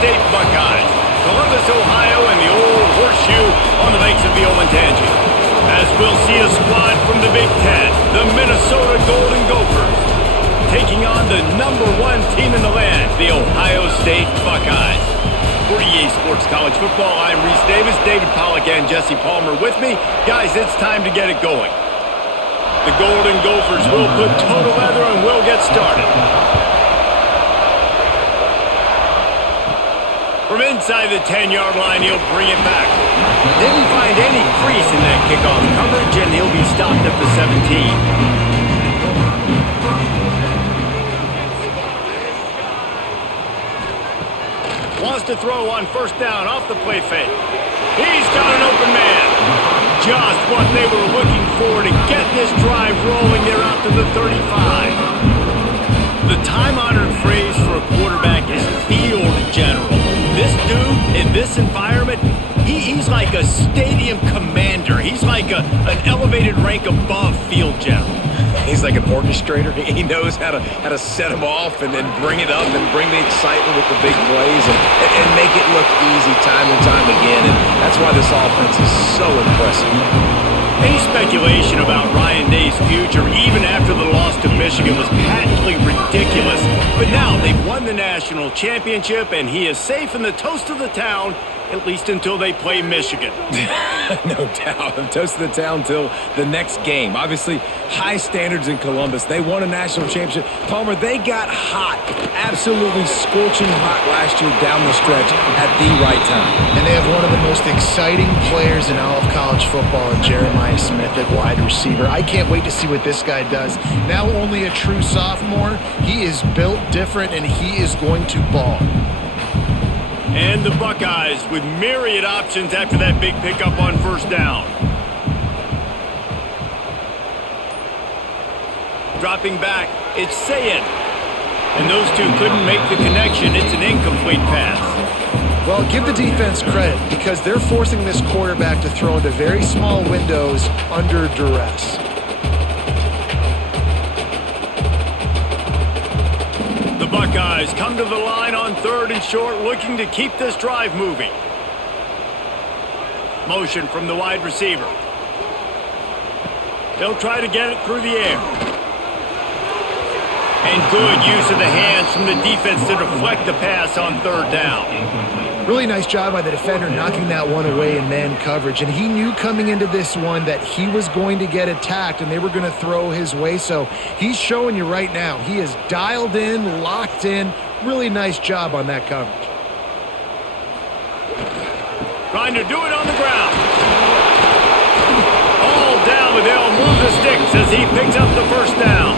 State Buckeyes. Columbus, Ohio, and the old horseshoe on the banks of the Olentangy. As we'll see a squad from the Big Ten, the Minnesota Golden Gophers, taking on the #1 team in the land, the Ohio State Buckeyes. For EA Sports College Football, I'm Reese Davis, David Pollack, and Jesse Palmer with me. Guys, it's time to get it going. The Golden Gophers will put total leather and we'll get started. From inside the 10-yard line, he'll bring it back. Didn't find any crease in that kickoff coverage, and he'll be stopped at the 17. Wants to throw on first down off the play fake. He's got an open man. Just what they were looking for to get this drive rolling there out to the 35. The time-honored phrase for a quarterback is field general. This dude, in this environment, he's like a stadium commander. He's like an elevated rank above field general. He's like an orchestrator. He knows how to set them off and then bring it up and bring the excitement with the big plays and make it look easy time and time again. And that's why this offense is so impressive. Any speculation about Ryan Day's future, even after the loss to Michigan, was patently ridiculous. But now they've won the national championship, and he is safe in the toast of the town, at least until they play Michigan. No doubt. Toast of the town till the next game. Obviously, high standards in Columbus. They won a national championship. Palmer, they got hot, absolutely scorching hot last year down the stretch at the right time. And they have one of the most exciting players in all of college football, in Jeremiah Smith at wide receiver. I can't wait to see what this guy does. Now only a true sophomore. He is built different, and he is going to ball. And the Buckeyes with myriad options after that big pickup on first down. Dropping back, it's Sayin. And those two couldn't make the connection. It's an incomplete pass. Well, give the defense credit because they're forcing this quarterback to throw into very small windows under duress. The Buckeyes come to the line on 3rd and short, looking to keep this drive moving. Motion from the wide receiver. They'll try to get it through the air. And good use of the hands from the defense to deflect the pass on 3rd down. Really nice job by the defender knocking that one away in man coverage. And he knew coming into this one that he was going to get attacked and they were going to throw his way. So he's showing you right now. He is dialed in, locked in. Really nice job on that coverage. Trying to do it on the ground. All down, but they'll move the sticks as he picks up the first down.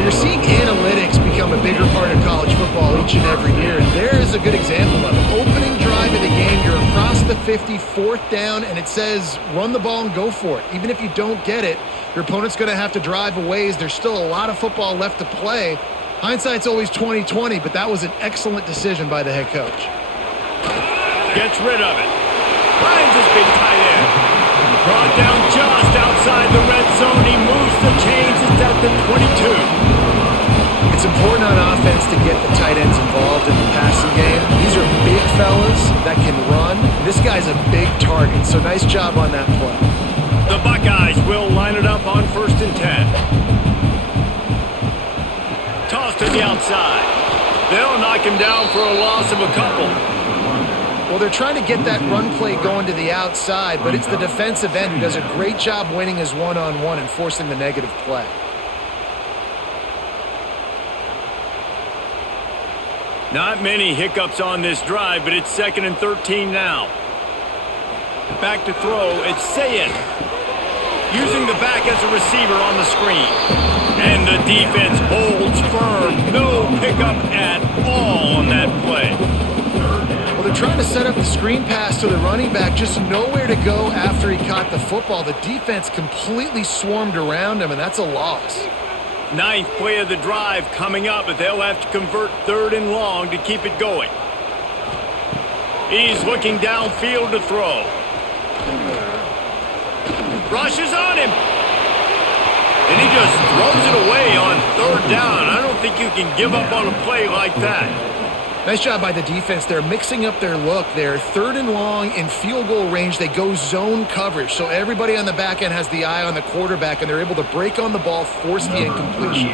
You're seeing analytics become a bigger part of college football each and every year, and there is a good example of it. Opening drive of the game, you're across the 50, 4th down, and it says run the ball and go for it. Even if you don't get it, your opponent's going to have to drive a ways. There's still a lot of football left to play. Hindsight's always 20/20, but that was an excellent decision by the head coach. Gets rid of it. Finds his big tight end. Brought down just outside the red zone. He moves the chains. It's at the 22. It's important on offense to get the tight ends involved in the passing game. These are big fellas that can run. This guy's a big target, so nice job on that play. The Buckeyes will line it up on 1st and 10. Toss to the outside. They'll knock him down for a loss of a couple. Well, they're trying to get that run play going to the outside, but it's the defensive end who does a great job winning his one-on-one and forcing the negative play. Not many hiccups on this drive, but it's 2nd and 13 now. Back to throw, it's Sayin. Using the back as a receiver on the screen. And the defense holds firm. No pickup at all on that play. Well, they're trying to set up the screen pass to the running back, just nowhere to go after he caught the football. The defense completely swarmed around him, and that's a loss. 9th play of the drive coming up, but they'll have to convert 3rd and long to keep it going. He's looking downfield to throw. Rushes on him. And he just throws it away on 3rd down. I don't think you can give up on a play like that. Nice job by the defense. They're mixing up their look. They're 3rd and long in field goal range. They go zone coverage. So everybody on the back end has the eye on the quarterback, and they're able to break on the ball, force the incompletion.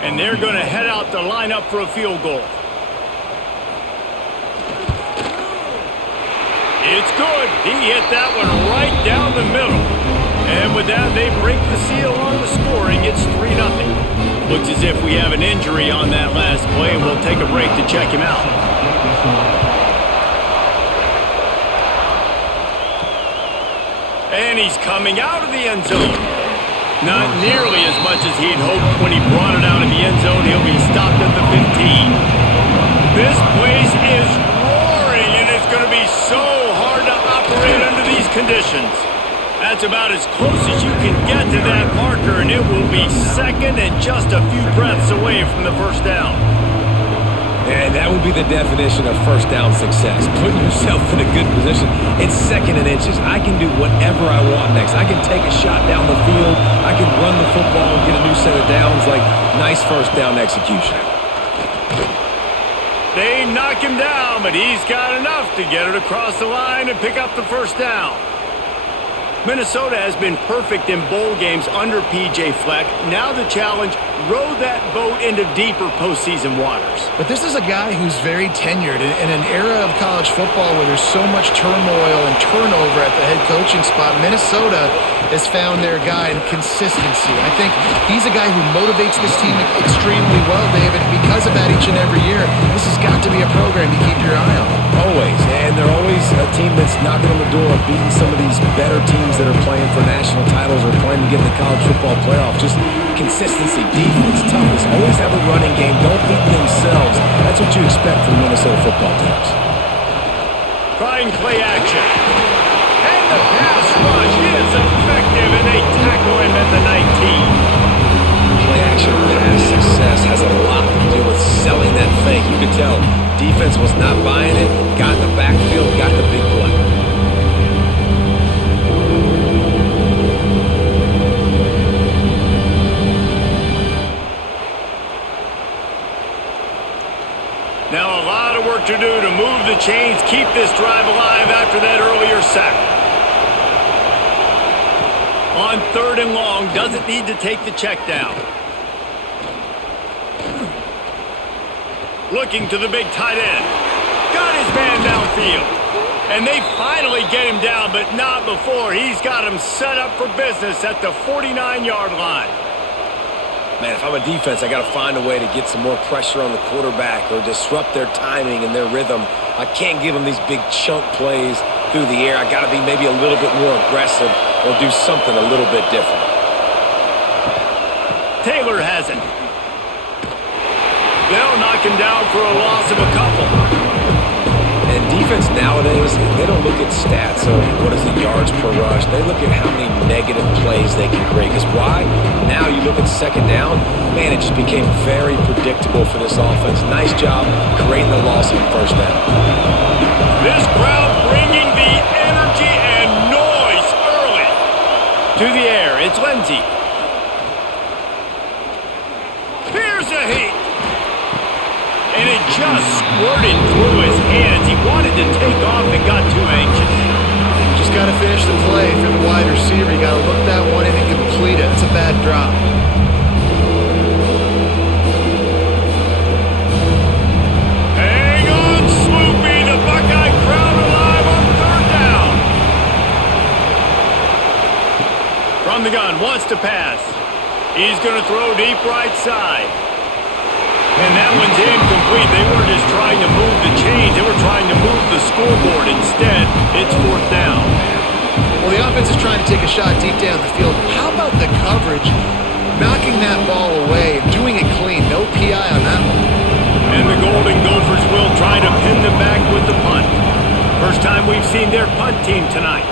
And they're going to head out to line up for a field goal. It's good. He hit that one right down the middle. And with that, they break the seal on the scoring. It's 3-0. Looks as if we have an injury on that last play, and we'll take a break to check him out. And he's coming out of the end zone. Not nearly as much as he'd hoped when he brought it out of the end zone. He'll be stopped at the 15. This place is roaring, and it's going to be so hard to operate under these conditions. That's about as close as you can get to that marker, and it will be second and just a few breaths away from the first down. And that would be the definition of first down success. Putting yourself in a good position. It's 2nd and inches. I can do whatever I want next. I can take a shot down the field. I can run the football and get a new set of downs. Like, nice first down execution. They knock him down, but he's got enough to get it across the line and pick up the first down. Minnesota has been perfect in bowl games under P.J. Fleck. Now the challenge, row that boat into deeper postseason waters. But this is a guy who's very tenured in an era of college football where there's so much turmoil and turnover at the head coaching spot. Minnesota has found their guy in consistency. I think he's a guy who motivates this team extremely well, David. And because of that, each and every year, this has got to be a program you keep your eye on. Always. And they're always a team that's knocking on the door of beating some of these better teams that are playing for national titles or playing to get in the college football playoff. Just consistency, defense, toughness. Always have a running game. Don't beat themselves. That's what you expect from Minnesota football teams. Trying play action. And the pass rush is effective, and they tackle him at the 19. Play action pass success has a lot to do with selling that fake. You could tell defense was not buying it, got in the backfield, got the big play. Now a lot of work to do to move the chains, keep this drive alive after that earlier sack. On 3rd and long, doesn't need to take the check down. Looking to the big tight end. Got his man downfield. And they finally get him down, but not before. He's got him set up for business at the 49-yard line. Man, if I'm a defense, I got to find a way to get some more pressure on the quarterback or disrupt their timing and their rhythm. I can't give them these big chunk plays through the air. I got to be maybe a little bit more aggressive or do something a little bit different. Taylor has it. They'll knock him down for a loss of a couple. And defense nowadays, they don't look at stats of what is the yards per rush. They look at how many negative plays they can create. Because why? Now you look at 2nd down, man, it just became very predictable for this offense. Nice job creating the loss on 1st down. This crowd bringing the energy and noise early. To the air, it's Lindsey. Here's a heat. And it just squirted through his hands. He wanted to take off and got too anxious. Just got to finish the play for the wide receiver. You got to look that one in and complete it. It's a bad drop. Hang on, Sloopy. The Buckeye crowd alive on 3rd down. From the gun, wants to pass. He's going to throw deep right side. And that one's incomplete. They weren't just trying to move the chains. They were trying to move the scoreboard. Instead, it's 4th down. Well, the offense is trying to take a shot deep down the field. How about the coverage? Knocking that ball away, doing it clean. No PI on that one. And the Golden Gophers will try to pin them back with the punt. First time we've seen their punt team tonight.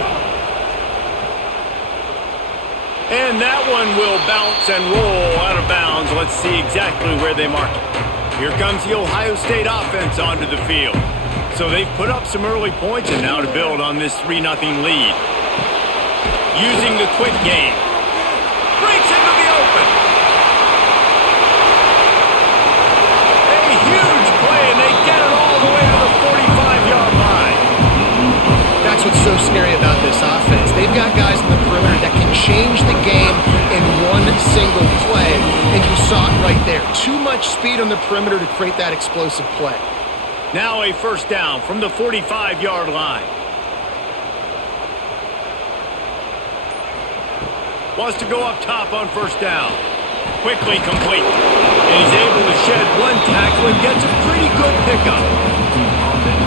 And that one will bounce and roll out of bounds. Let's see exactly where they mark it. Here comes the Ohio State offense onto the field. So they've put up some early points and now to build on this 3-0 lead. Using the quick game. Breaks into the open. A huge play, and they get it all change the game in one single play, and you saw it right there. Too much speed on the perimeter to create that explosive play. Now a first down from the 45-yard line. Wants to go up top on first down. Quickly complete. And he's able to shed one tackle and gets a pretty good pickup.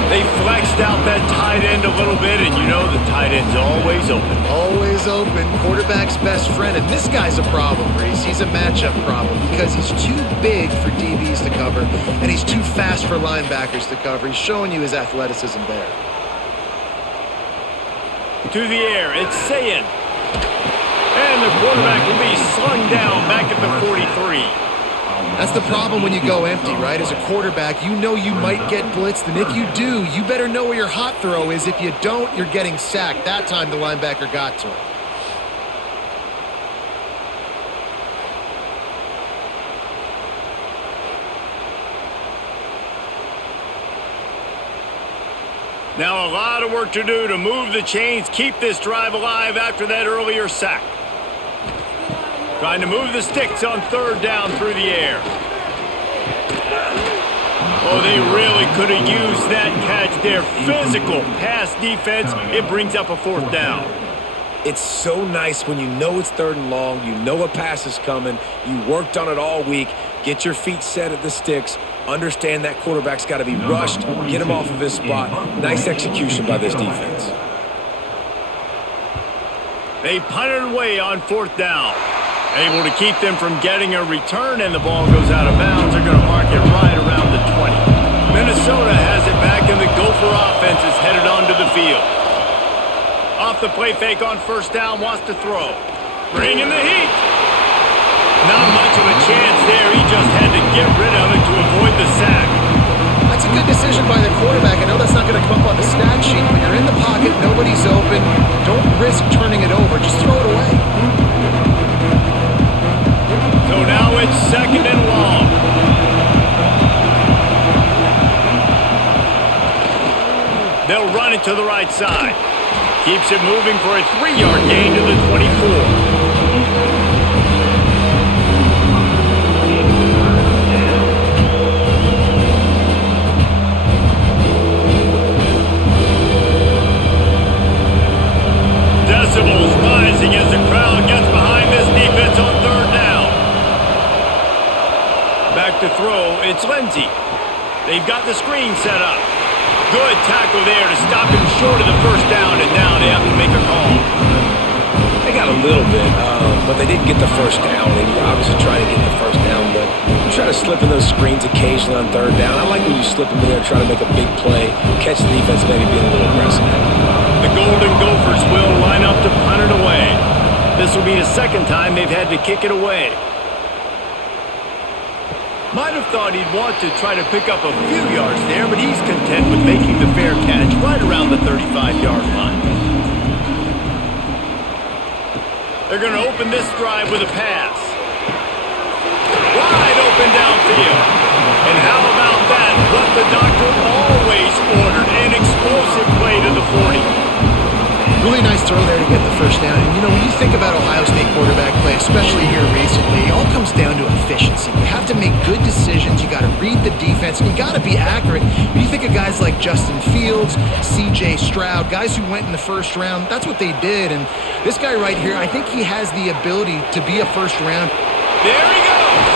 They flexed out that tight end a little bit, and you know the tight end's always open. Always open. Quarterback's best friend. And this guy's a problem, Reese. He's a matchup problem because he's too big for DBs to cover, and he's too fast for linebackers to cover. He's showing you his athleticism there. To the air, it's Sayin. And the quarterback will be slung down back at the 43. That's the problem when you go empty, right? As a quarterback, you know you might get blitzed, and if you do, you better know where your hot throw is. If you don't, you're getting sacked. That time the linebacker got to him. Now a lot of work to do to move the chains, keep this drive alive after that earlier sack. Trying to move the sticks on third down through the air. Oh, they really could have used that catch there. Physical pass defense. It brings up a fourth down. It's so nice when you know it's third and long, you know a pass is coming, you worked on it all week, get your feet set at the sticks, understand that quarterback's got to be rushed, get him off of his spot. Nice execution by this defense. They punted away on fourth down. Able to keep them from getting a return, and the ball goes out of bounds. They're going to mark it right around the 20. Minnesota has it back, and the Gopher offense is headed onto the field. Off the play fake on first down, wants to throw. Bringing the heat. Not much of a chance there. He just had to get rid of it to avoid the sack. That's a good decision by the quarterback. I know that's not going to come up on the stat sheet, but you're in the pocket, nobody's open. Don't risk turning it over. Just throw it away. So now it's second and long. They'll run it to the right side. Keeps it moving for a 3-yard gain to the 24. Decibels rising as the crowd gets behind this defense on third down. Back to throw, it's Lindsey. They've got the screen set up. Good tackle there to stop him short of the first down, and now they have to make a call. They got a little bit, but they didn't get the first down. They obviously trying to get the first down, but you try to slip in those screens occasionally on third down. I like when you slip them in there, try to make a big play, catch the defense, maybe being a little aggressive. The Golden Gophers will line up to punt it away. This will be the second time they've had to kick it away. Might have thought he'd want to try to pick up a few yards there, but he's content with making the fair catch right around the 35-yard line. They're going to open this drive with a pass. Wide open downfield. And how about that? What the doctor always ordered, an explosive play to the 40. Really nice throw there to get the first down. And, you know, when you think about Ohio State quarterback play, especially here recently, it all comes down to efficiency. You have to make good decisions. You got to read the defense, and you got to be accurate. When you think of guys like Justin Fields, C.J. Stroud, guys who went in the first round, that's what they did. And this guy right here, I think he has the ability to be a first round. There he goes.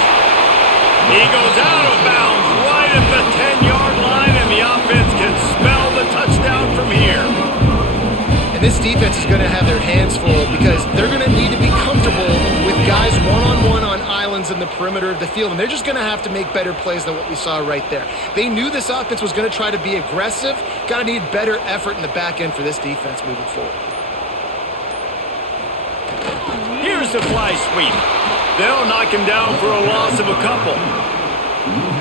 He goes out of bounds right at the 10-yard line, and the offense can smell the touchdown from here. This defense is going to have their hands full because they're going to need to be comfortable with guys one-on-one on islands in the perimeter of the field, and they're just going to have to make better plays than what we saw right there. They knew this offense was going to try to be aggressive. Got to need better effort in the back end for this defense moving forward. Here's the fly sweep. They'll knock him down for a loss of a couple.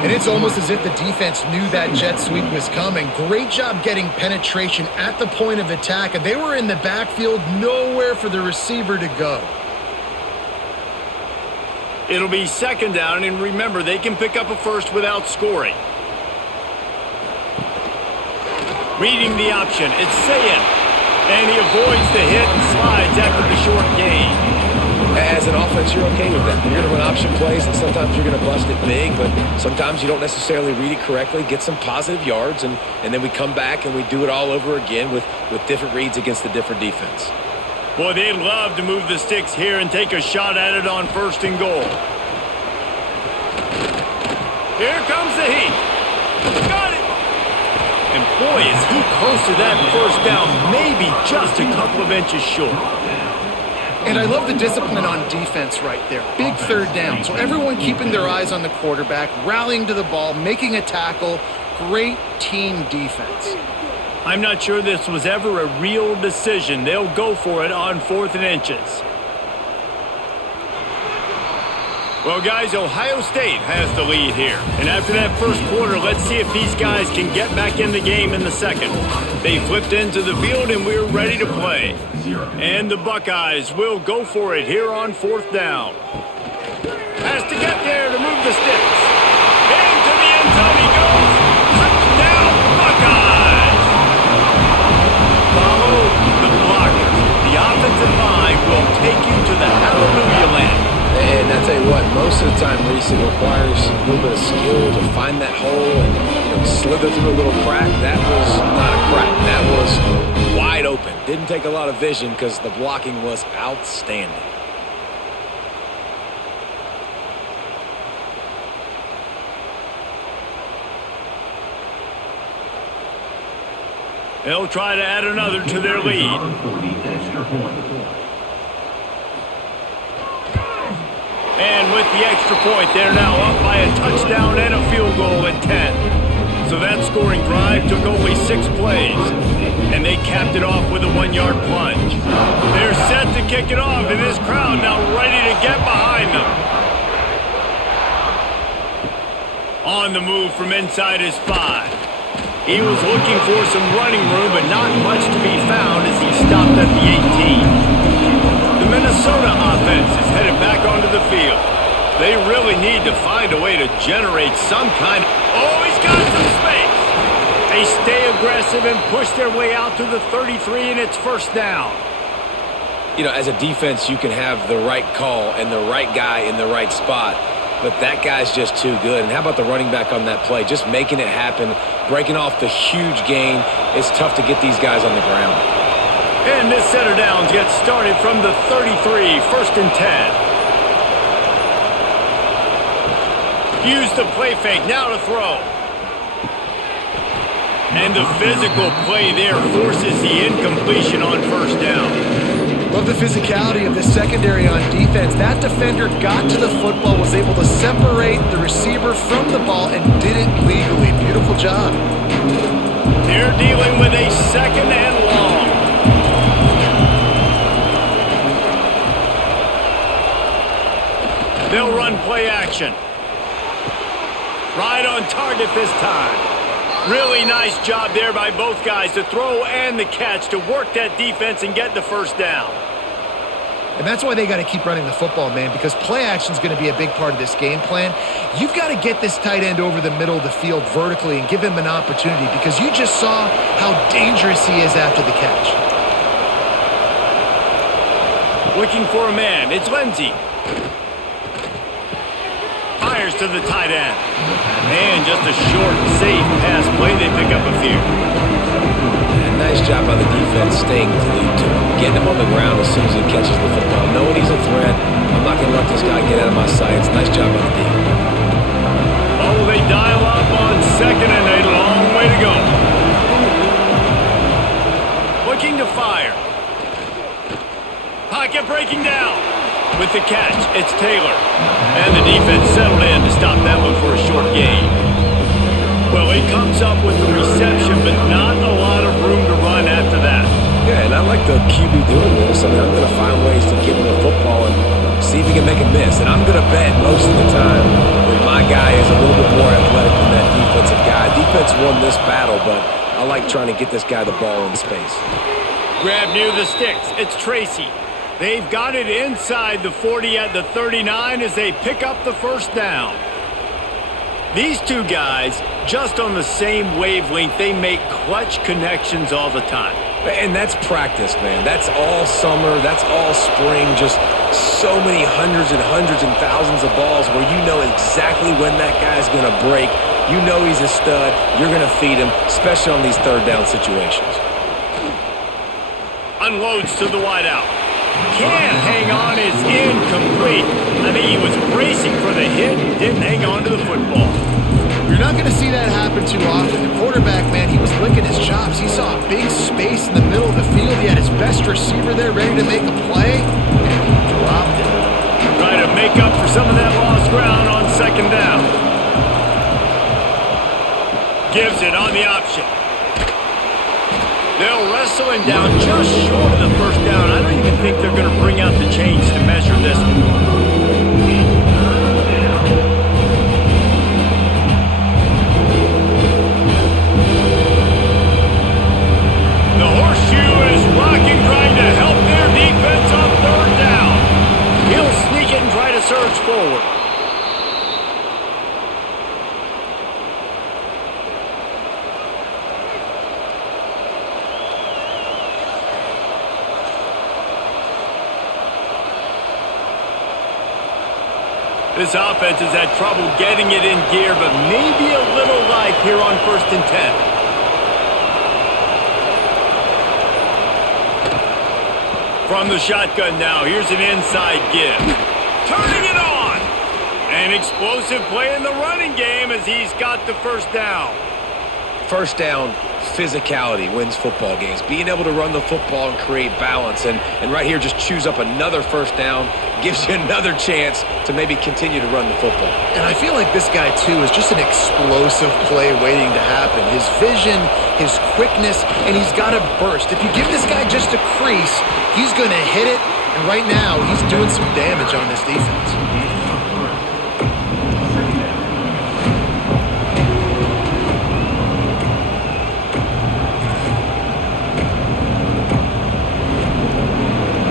And it's almost as if the defense knew that jet sweep was coming. Great job getting penetration at the point of attack, and they were in the backfield, nowhere for the receiver to go. It'll be second down, and remember, they can pick up a first without scoring. Reading the option, it's Sayin, and he avoids the hit and slides after the short gain. As an offense, you're okay with that. You're going to run option plays, and sometimes you're going to bust it big, but sometimes you don't necessarily read it correctly, get some positive yards, and then we come back and we do it all over again with different reads against the different defense. Boy, they'd love to move the sticks here and take a shot at it on 1st and goal. Here comes the heat. Got it. And boy, is he close to that 1st down, maybe just a couple of inches short. And I love the discipline on defense right there. Big 3rd down. So everyone keeping their eyes on the quarterback, rallying to the ball, making a tackle. Great team defense. I'm not sure this was ever a real decision. They'll go for it on 4th and inches. Well, guys, Ohio State has the lead here. And after that 1st quarter, let's see if these guys can get back in the game in the 2nd. They flipped into the field, and we're ready to play. And the Buckeyes will go for it here on 4th down. Has to get there to move the sticks. Into the end zone he goes. Touchdown, Buckeyes! Follow the blockers. The offensive line will take you to the hallelujah land. And I tell you what, most of the time, Reese, it requires a little bit of skill to find that hole and slither through a little crack. That was not a crack. That was wide open. Didn't take a lot of vision because the blocking was outstanding. They'll try to add another to their lead. And with the extra point, they're now up by a touchdown and a field goal at 10. So that scoring drive took only 6 plays. And they capped it off with a 1-yard plunge. They're set to kick it off, and this crowd now ready to get behind them. On the move from inside his 5. He was looking for some running room, but not much to be found as he stopped at the 18. The Minnesota offense is headed back onto the field. They really need to find a way to generate some kind of... Oh, he's got some space! They stay aggressive and push their way out to the 33, and it's 1st down. You know, as a defense, you can have the right call and the right guy in the right spot, but that guy's just too good. And how about the running back on that play? Just making it happen, breaking off the huge gain. It's tough to get these guys on the ground. And this set of downs gets started from the 33, 1st and 10. Use the play fake, now to throw. And the physical play there forces the incompletion on 1st down. Love the physicality of the secondary on defense. That defender got to the football, was able to separate the receiver from the ball, and did it legally. Beautiful job. They're dealing with a 2nd and long. They'll run play action. Right on target this time. Really nice job there by both guys to throw and the catch to work that defense and get the 1st down. And that's why they got to keep running the football, man, because play action is going to be a big part of this game plan. You've got to get this tight end over the middle of the field vertically and give him an opportunity, because you just saw how dangerous he is after the catch. Looking for a man. It's Lindsey. Fires to the tight end. And just a short, safe pass play. They pick up a few. And nice job by the defense staying glued to him. Getting him on the ground as soon as he catches the football. Knowing he's a threat. I'm not going to let this guy get out of my sights. Nice job by the defense. Oh, they dial up on 2nd and a long way to go. Looking to fire. Pocket breaking down. With the catch, it's Taylor. And the defense settled in to stop that one for a short gain. Well, he comes up with the reception, but not a lot of room to run after that. Yeah, and I like the QB doing this. I mean, I'm going to find ways to give him the football and see if he can make a miss. And I'm going to bet most of the time that my guy is a little bit more athletic than that defensive guy. Defense won this battle, but I like trying to get this guy the ball in space. Grab near the sticks. It's Tracy. They've got it inside the 40 at the 39 as they pick up the 1st down. These two guys, just on the same wavelength, they make clutch connections all the time. And that's practice, man. That's all summer. That's all spring. Just so many hundreds and thousands of balls where you know exactly when that guy's going to break. You know he's a stud. You're going to feed him, especially on these third down situations. Unloads to the wideout. Can't hang on. It's incomplete. I think he was bracing for the hit and didn't hang on to the football. You're not going to see that happen too often. The quarterback, man, he was licking his chops. He saw a big space in the middle of the field. He had his best receiver there ready to make a play, and he dropped it. Try to make up for some of that lost ground on second down. Gives it on the option. They'll wrestle him down just short of the first down. I don't even think they're going to bring out the chains to measure this one. The horseshoe is rocking, trying to help their defense on third down. He'll sneak it and try to surge forward. This offense has had trouble getting it in gear, but maybe a little life here on 1st and 10. From the shotgun now, here's an inside give. Turning it on! An explosive play in the running game as he's got the first down. First down, physicality wins football games. Being able to run the football and create balance. And right here, just choose up another first down. Gives you another chance to maybe continue to run the football. And I feel like this guy, too, is just an explosive play waiting to happen. His vision, his quickness, and he's got a burst. If you give this guy just a crease, he's going to hit it. And right now, he's doing some damage on this defense.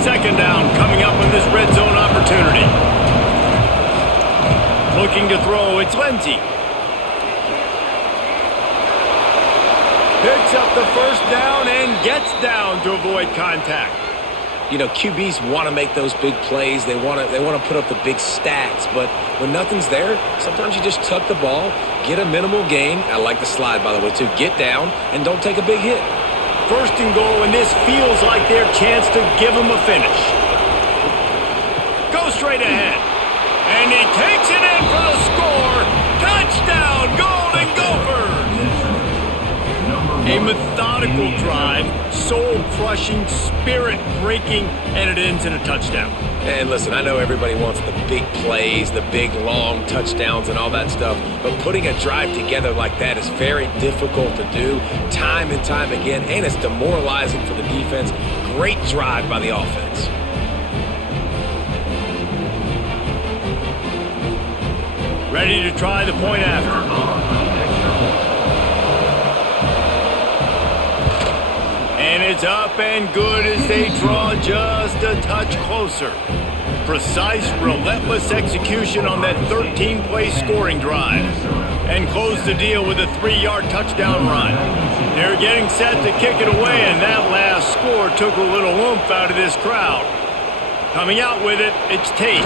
Second down coming up in this red zone opportunity. Looking to throw, it's Lindsey. Picks up the first down and gets down to avoid contact. You know, QBs want to make those big plays. They want to put up the big stats. But when nothing's there, sometimes you just tuck the ball, get a minimal gain. I like the slide, by the way, too. Get down and don't take a big hit. First and goal, and this feels like their chance to give them a finish. Go straight ahead. And he takes it in for the score. Touchdown, Golden Gophers! A methodical drive, soul-crushing, spirit-breaking, and it ends in a touchdown. And listen, I know everybody wants the big plays, the big, long touchdowns and all that stuff, but putting a drive together like that is very difficult to do time and time again, and it's demoralizing for the defense. Great drive by the offense. Ready to try the point after. And it's up and good as they draw just a touch closer. Precise, relentless execution on that 13-play scoring drive. And close the deal with a 3-yard touchdown run. They're getting set to kick it away, and that last score took a little oomph out of this crowd. Coming out with it, it's Tate.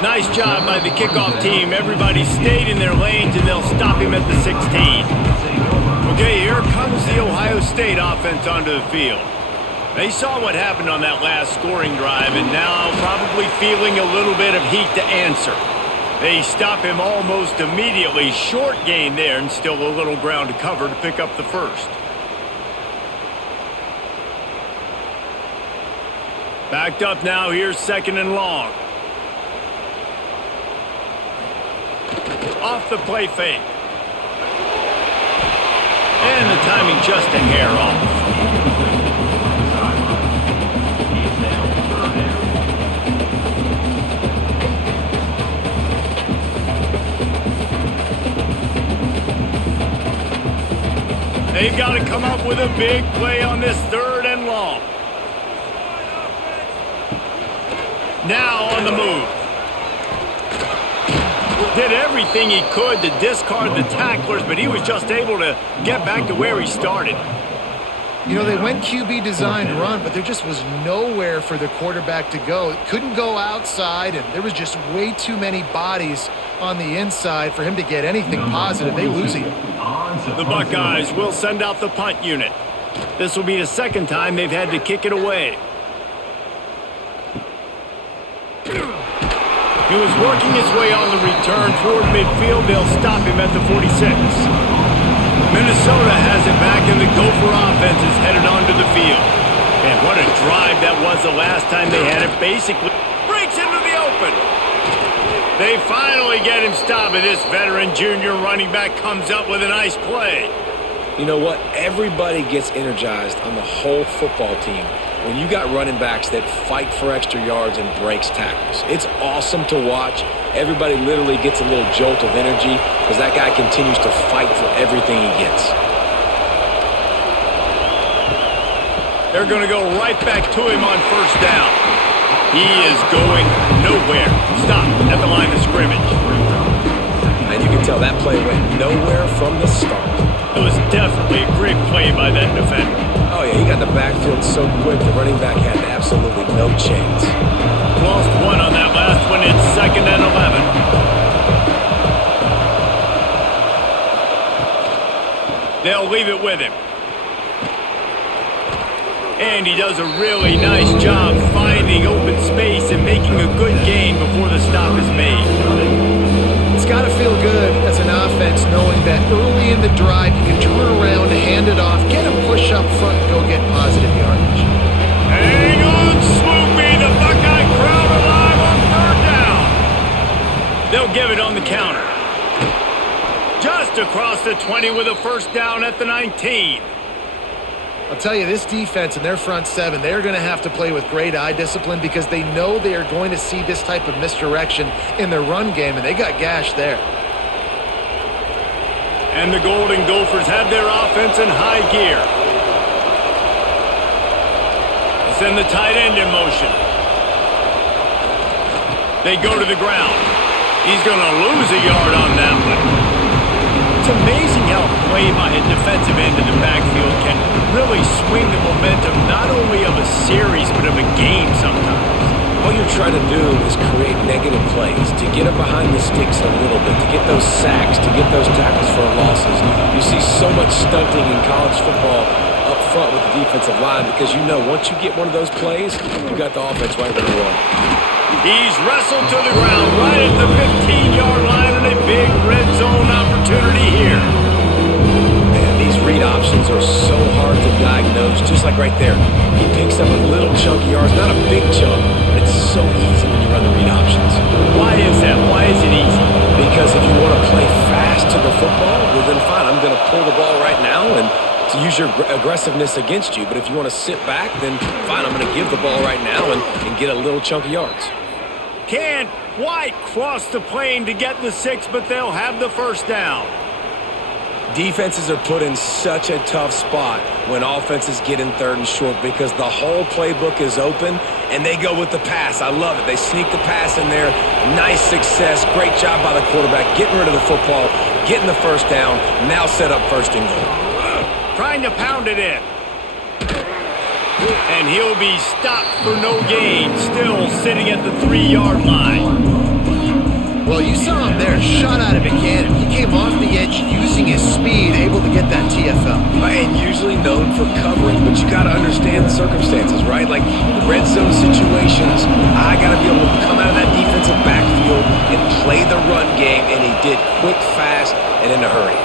Nice job by the kickoff team. Everybody stayed in their lanes, and they'll stop him at the 16. Okay, here comes the Ohio State offense onto the field. They saw what happened on that last scoring drive, and now probably feeling a little bit of heat to answer. They stop him almost immediately. Short gain there, and still a little ground to cover to pick up the first. Backed up now, here's second and long. Off the play fake. And the timing just a hair off. They've got to come up with a big play on this third and long. Now on the move. Did everything he could to discard the tacklers, but he was just able to get back to where he started. You know, they went QB designed run, but there just was nowhere for the quarterback to go. It couldn't go outside, and there was just way too many bodies on the inside for him to get anything positive. They lose it. The Buckeyes will send out the punt unit. This will be the second time they've had to kick it away. He was working his way on the return toward midfield. They'll stop him at the 46. Minnesota has it back, and the Gopher offense is headed onto the field. And what a drive that was the last time they had it. Basically breaks into the open. They finally get him stopped, and this veteran junior running back comes up with a nice play. You know what? Everybody gets energized on the whole football team when you got running backs that fight for extra yards and breaks tackles. It's awesome to watch. Everybody literally gets a little jolt of energy because that guy continues to fight for everything he gets. They're going to go right back to him on first down. He is going nowhere. Stop at the line of scrimmage. And you can tell that play went nowhere from the start. It was definitely a great play by that defender. Oh, yeah, he got the backfield so quick, the running back had absolutely no chance. Lost one on that last one. It's 2nd and 11. They'll leave it with him. And he does a really nice job finding open space and making a good gain before the stop is made. It's got to feel good as an offense knowing that early in the drive you can turn around, hand it off, get a push up front, and go get positive yardage. Hang on, Swoopy. The Buckeye crowd alive on third down. They'll give it on the counter. Just across the 20 with a first down at the 19. I'll tell you, this defense and their front seven, they're going to have to play with great eye discipline because they know they are going to see this type of misdirection in their run game, and they got gashed there. And the Golden Gophers have their offense in high gear. They send the tight end in motion. They go to the ground. He's going to lose a yard on that one. It's amazing how a play by a defensive end in the backfield can really swing the momentum not only of a series but of a game sometimes. All you're trying to do is create negative plays, to get them behind the sticks a little bit, to get those sacks, to get those tackles for losses. You see so much stunting in college football up front with the defensive line because you know once you get one of those plays, you got the offense right where you want. He's wrestled to the ground right at the 15-yard line and a big red zone opportunity here. Man, these read options are so hard to diagnose, just like right there. He picks up a little chunk of yards, not a big chunk, but it's so easy when you run the read options. Why is that? Why is it easy? Because if you want to play fast to the football, well then fine, I'm going to pull the ball right now and to use your aggressiveness against you. But if you want to sit back, then fine, I'm going to give the ball right now and get a little chunk of yards. Can't quite cross the plane to get the 6, but they'll have the first down. Defenses are put in such a tough spot when offenses get in 3rd and short because the whole playbook is open and they go with the pass. I love it. They sneak the pass in there. Nice success. Great job by the quarterback getting rid of the football, getting the first down, now set up 1st and goal. Trying to pound it in. And he'll be stopped for no gain, still sitting at the 3-yard line. Well, you saw him there, shot out of a cannon. He came off the edge using his speed, able to get that TFL. And usually known for covering, but you got to understand the circumstances, right? Like the red zone situations, I got to be able to come out of that defensive backfield and play the run game, and he did quick, fast, and in a hurry.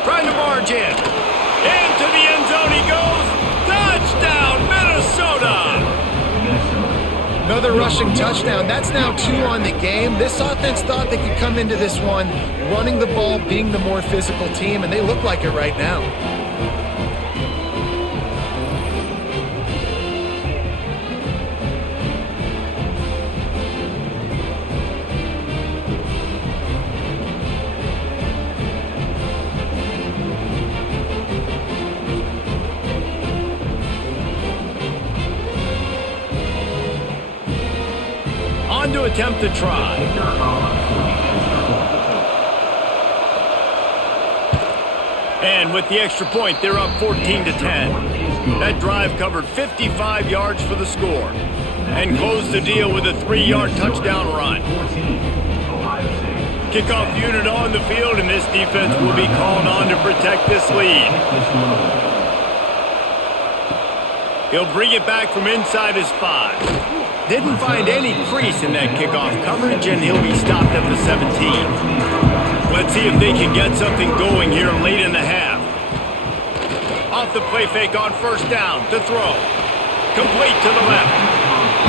Trying to barge in. Into the end zone he goes. Touchdown, Minnesota! Another rushing touchdown. That's now 2 on the game. This offense thought they could come into this one running the ball, being the more physical team, and they look like it right now. To attempt to try. And And with the extra point, they're up 14-10. That drive covered 55 yards for the score and closed the deal with a 3-yard touchdown run. Kickoff unit on the field, and this defense will be called on to protect this lead. He'll bring it back from inside his 5. Didn't find any crease in that kickoff coverage, and he'll be stopped at the 17. Let's see if they can get something going here late in the half. Off the play fake on first down to throw. Complete to the left.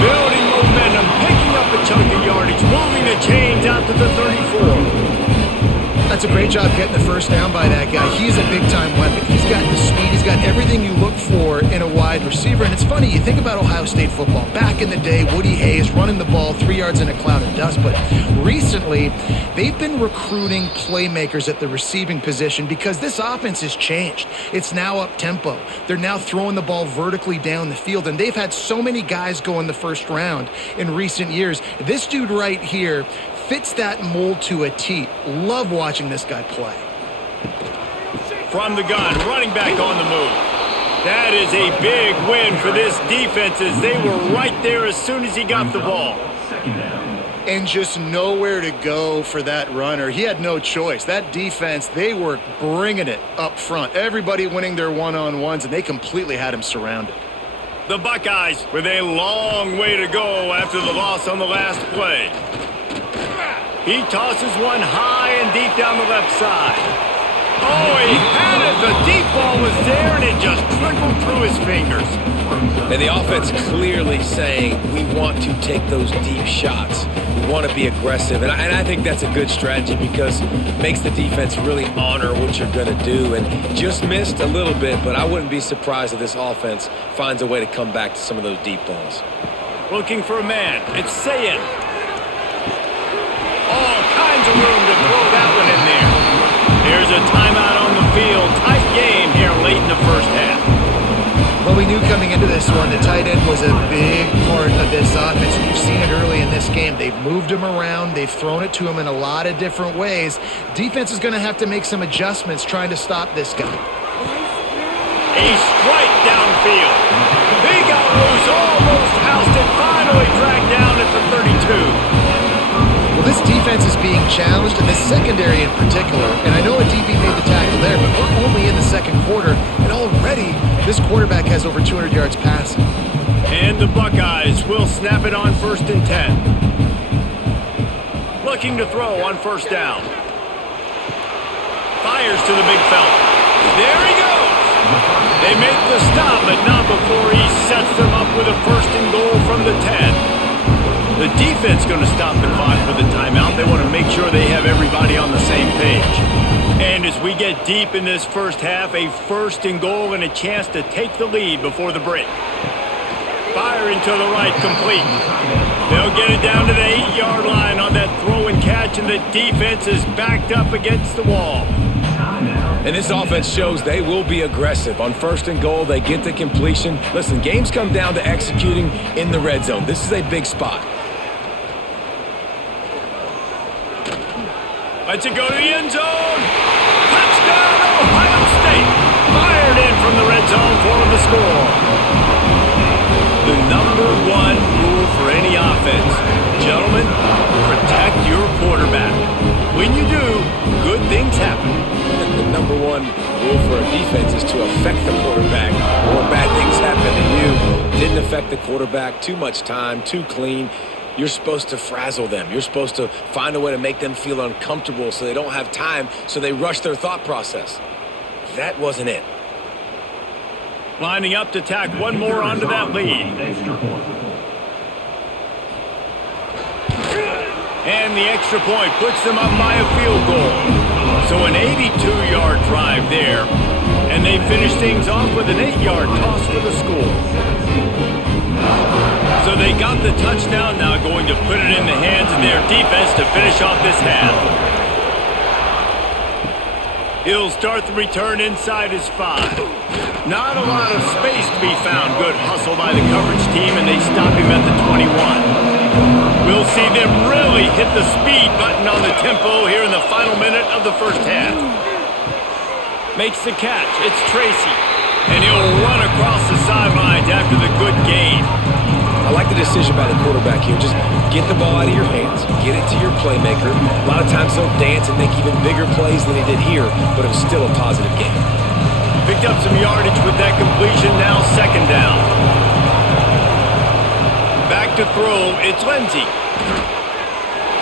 Building momentum, picking up a chunk of yardage, moving the chains out to the 34. That's a great job getting the first down by that guy. He's a big-time weapon. He's got the speed. He's got everything you look for in a wide receiver. And it's funny, you think about Ohio State football. Back in the day, Woody Hayes running the ball 3 yards in a cloud of dust. But recently, they've been recruiting playmakers at the receiving position because this offense has changed. It's now up-tempo. They're now throwing the ball vertically down the field. And they've had so many guys go in the first round in recent years. This dude right here fits that mold to a T. Love watching this guy play. From the gun, running back on the move. That is a big win for this defense as they were right there as soon as he got the ball. And just nowhere to go for that runner. He had no choice. That defense, they were bringing it up front. Everybody winning their one-on-ones, and they completely had him surrounded. The Buckeyes with a long way to go after the loss on the last play. He tosses one high and deep down the left side. Oh, he had it. The deep ball was there, and it just trickled through his fingers. And the offense clearly saying, we want to take those deep shots. We want to be aggressive. And I think that's a good strategy because it makes the defense really honor what you're going to do. And just missed a little bit, but I wouldn't be surprised if this offense finds a way to come back to some of those deep balls. Looking for a man. It's Sayin. All kinds of room to throw that one in there. There's a timeout on the field. Tight game here late in the first half. Well, we knew coming into this one, the tight end was a big part of this offense. You've seen it early in this game. They've moved him around. They've thrown it to him in a lot of different ways. Defense is going to have to make some adjustments trying to stop this guy. A strike downfield. He got loose, almost housed it, finally dragged down at the 32. Well, this defense is being challenged, and this secondary in particular. And I know a DB made the tackle there, but we're only in the second quarter, and already this quarterback has over 200 yards passing. And the Buckeyes will snap it on 1st and 10. Looking to throw on first down. Fires to the big fella. There he goes. They make the stop, but not before he sets them up with a 1st and goal from the 10. The defense going to stop the clock with a timeout. They want to make sure they have everybody on the same page. And as we get deep in this first half, a 1st and goal and a chance to take the lead before the break. Firing to the right, complete. They'll get it down to the 8-yard line on that throw and catch, and the defense is backed up against the wall. And this offense shows they will be aggressive. On 1st and goal, they get the completion. Listen, games come down to executing in the red zone. This is a big spot. Let's it go to the end zone. Touchdown, Ohio State. Fired in from the red zone for the score. The #1 rule for any offense. Gentlemen, protect your quarterback. When you do, good things happen. The #1 rule for a defense is to affect the quarterback, or bad things happen to you. Didn't affect the quarterback. Too much time, too clean. You're supposed to frazzle them. You're supposed to find a way to make them feel uncomfortable so they don't have time, so they rush their thought process. That wasn't it. Lining up to tack one more onto that lead. And the extra point puts them up by a field goal. So an 82-yard drive there. And they finish things off with an 8-yard toss for the score. So they got the touchdown, now going to put it in the hands of their defense to finish off this half. He'll start the return inside his 5. Not a lot of space to be found. Good hustle by the coverage team, and they stop him at the 21. We'll see them really hit the speed button on the tempo here in the final minute of the first half. Makes the catch. It's Tracy. And he'll run across the sidelines after the good gain. I like the decision by the quarterback here. Just get the ball out of your hands, get it to your playmaker. A lot of times he'll dance and make even bigger plays than he did here, but it was still a positive game. Picked up some yardage with that completion, now second down. Back to throw, it's Lindsey.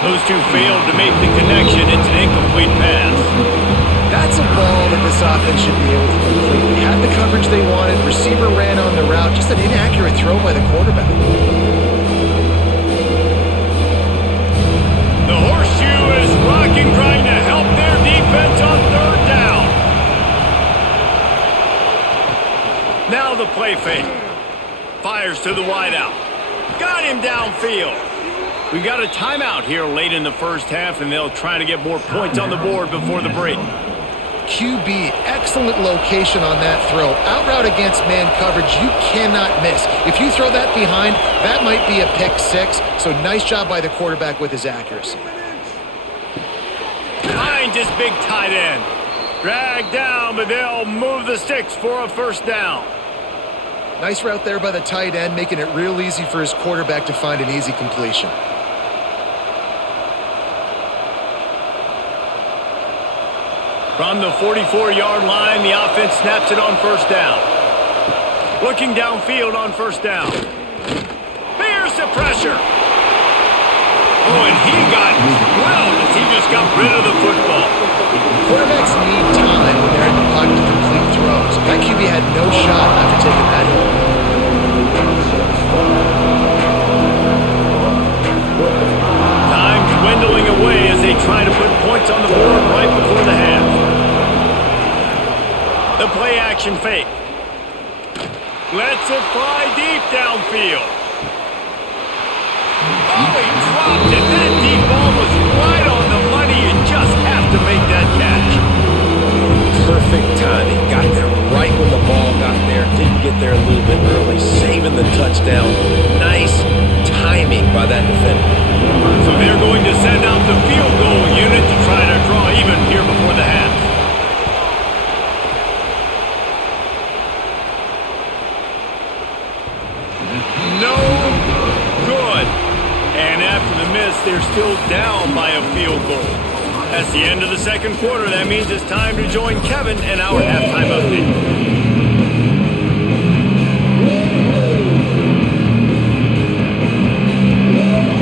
Those two failed to make the connection. It's an incomplete pass. That's a ball that this offense should be able to complete. They had the coverage they wanted. Receiver ran on the route. Just an inaccurate throw by the quarterback. The horseshoe is rocking, trying to help their defense on third down. Now the play fake. Fires to the wideout. Got him downfield. We've got a timeout here late in the first half, and they'll try to get more points on the board before the break. QB, excellent location on that throw. Out route against man coverage, you cannot miss. If you throw that behind, that might be a pick six. So nice job by the quarterback with his accuracy. Finds his big tight end. Dragged down, but they'll move the sticks for a first down. Nice route there by the tight end, making it real easy for his quarterback to find an easy completion. From the 44-yard line, the offense snaps it on first down. Looking downfield on first down. Fears the pressure. Oh, and he got well as he just got rid of the football. Quarterbacks need time when they're in the pocket to complete throws. That QB had no shot after taking that hit. Time dwindling away as they try to put points on the board right before the half. The play-action fake. Lets it fly deep downfield. Oh, he dropped it. That deep ball was right on the money. You just have to make that catch. Perfect timing. Got there right when the ball got there. Didn't get there a little bit early, saving the touchdown. Nice timing by that defender. So they're going to send out the field goal unit to try to draw even here before the half. No good. And after the miss, they're still down by a field goal. That's the end of the second quarter. That means it's time to join Kevin and our halftime update.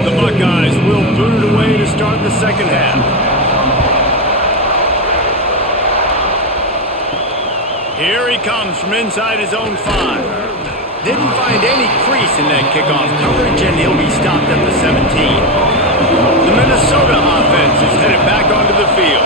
The Buckeyes will boot it away to start the second half. Here he comes from inside his own 5. Didn't find any crease in that kickoff coverage, and he'll be stopped at the 17. The Minnesota offense is headed back onto the field.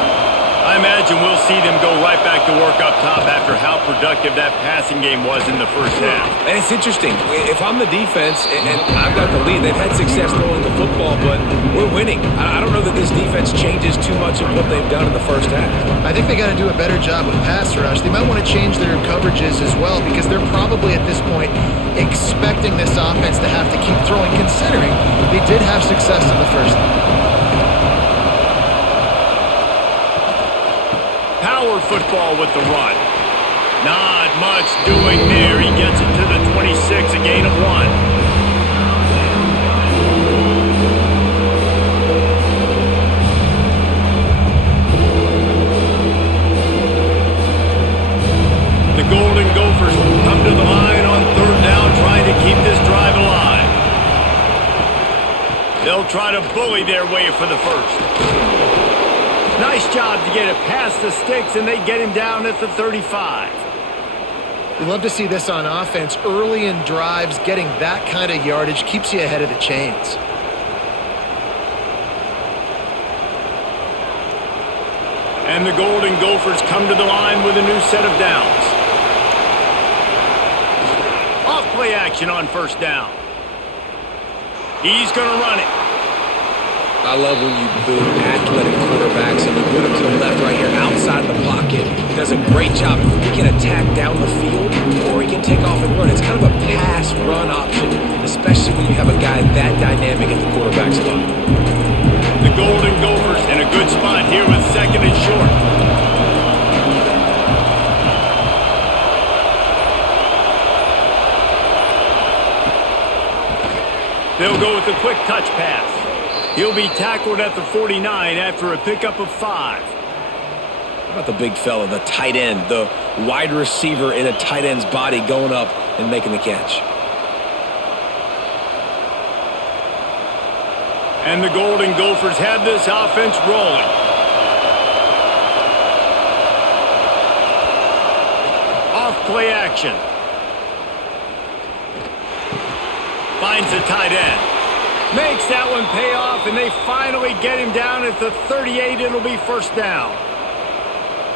I imagine we'll see them go right back to work up top after how productive that passing game was in the first half. And it's interesting. If I'm the defense and I've got the lead, they've had success throwing the football, but we're winning. I don't know that this defense changes too much of what they've done in the first half. I think they got to do a better job with pass rush. They might want to change their coverages as well because they're probably at this point expecting this offense to have to keep throwing, considering they did have success in the first half. Power football with the run. Not much doing there. He gets it to the 26, a gain of 1. The Golden Gophers come to the line on third down, trying to keep this drive alive. They'll try to bully their way for the first. Nice job to get it past the sticks, and they get him down at the 35. We love to see this on offense. Early in drives, getting that kind of yardage keeps you ahead of the chains. And the Golden Gophers come to the line with a new set of downs. Off play action on first down. He's going to run it. I love when you boot athletic quarterbacks and you boot him to the left right here outside the pocket. He does a great job. He can attack down the field or he can take off and run. It's kind of a pass-run option, especially when you have a guy that dynamic at the quarterback spot. The Golden Gophers in a good spot here with second and short. They'll go with a quick touch pass. He'll be tackled at the 49 after a pickup of 5. How about the big fella, the tight end, the wide receiver in a tight end's body going up and making the catch. And the Golden Gophers have this offense rolling. Off play action. Finds the tight end. Makes that one pay off, and they finally get him down at the 38. It'll be first down.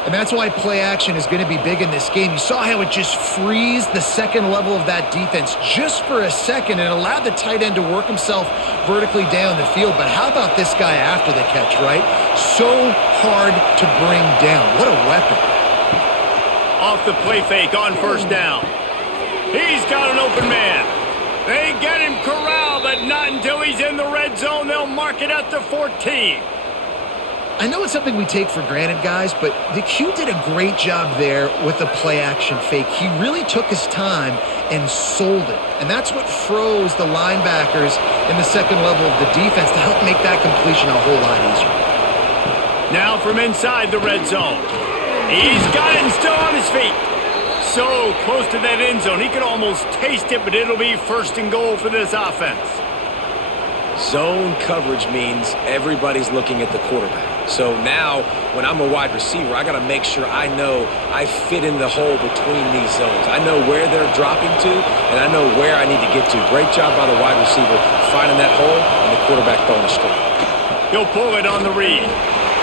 And that's why play action is going to be big in this game. You saw how it just frees the second level of that defense just for a second and allowed the tight end to work himself vertically down the field. But how about this guy after the catch, right? So hard to bring down. What a weapon. Off the play fake on first down. He's got an open man. They get him corralled, but not until he's in the red zone. They'll mark it at the 14. I know it's something we take for granted, guys, but the Q did a great job there with the play-action fake. He really took his time and sold it. And that's what froze the linebackers in the second level of the defense to help make that completion a whole lot easier. Now from inside the red zone. He's got it and still on his feet. So close to that end zone. He can almost taste it, but it'll be first and goal for this offense. Zone coverage means everybody's looking at the quarterback. So now, when I'm a wide receiver, I got to make sure I know I fit in the hole between these zones. I know where they're dropping to, and I know where I need to get to. Great job by the wide receiver finding that hole, and the quarterback throwing a straight. He'll pull it on the read.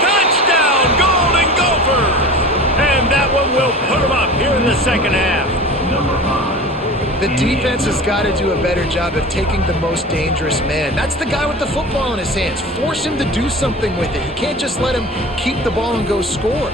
Touchdown, Golden Gophers! And that one will put them up here in the second half. Number 5. The defense has got to do a better job of taking the most dangerous man. That's the guy with the football in his hands. Force him to do something with it. You can't just let him keep the ball and go score.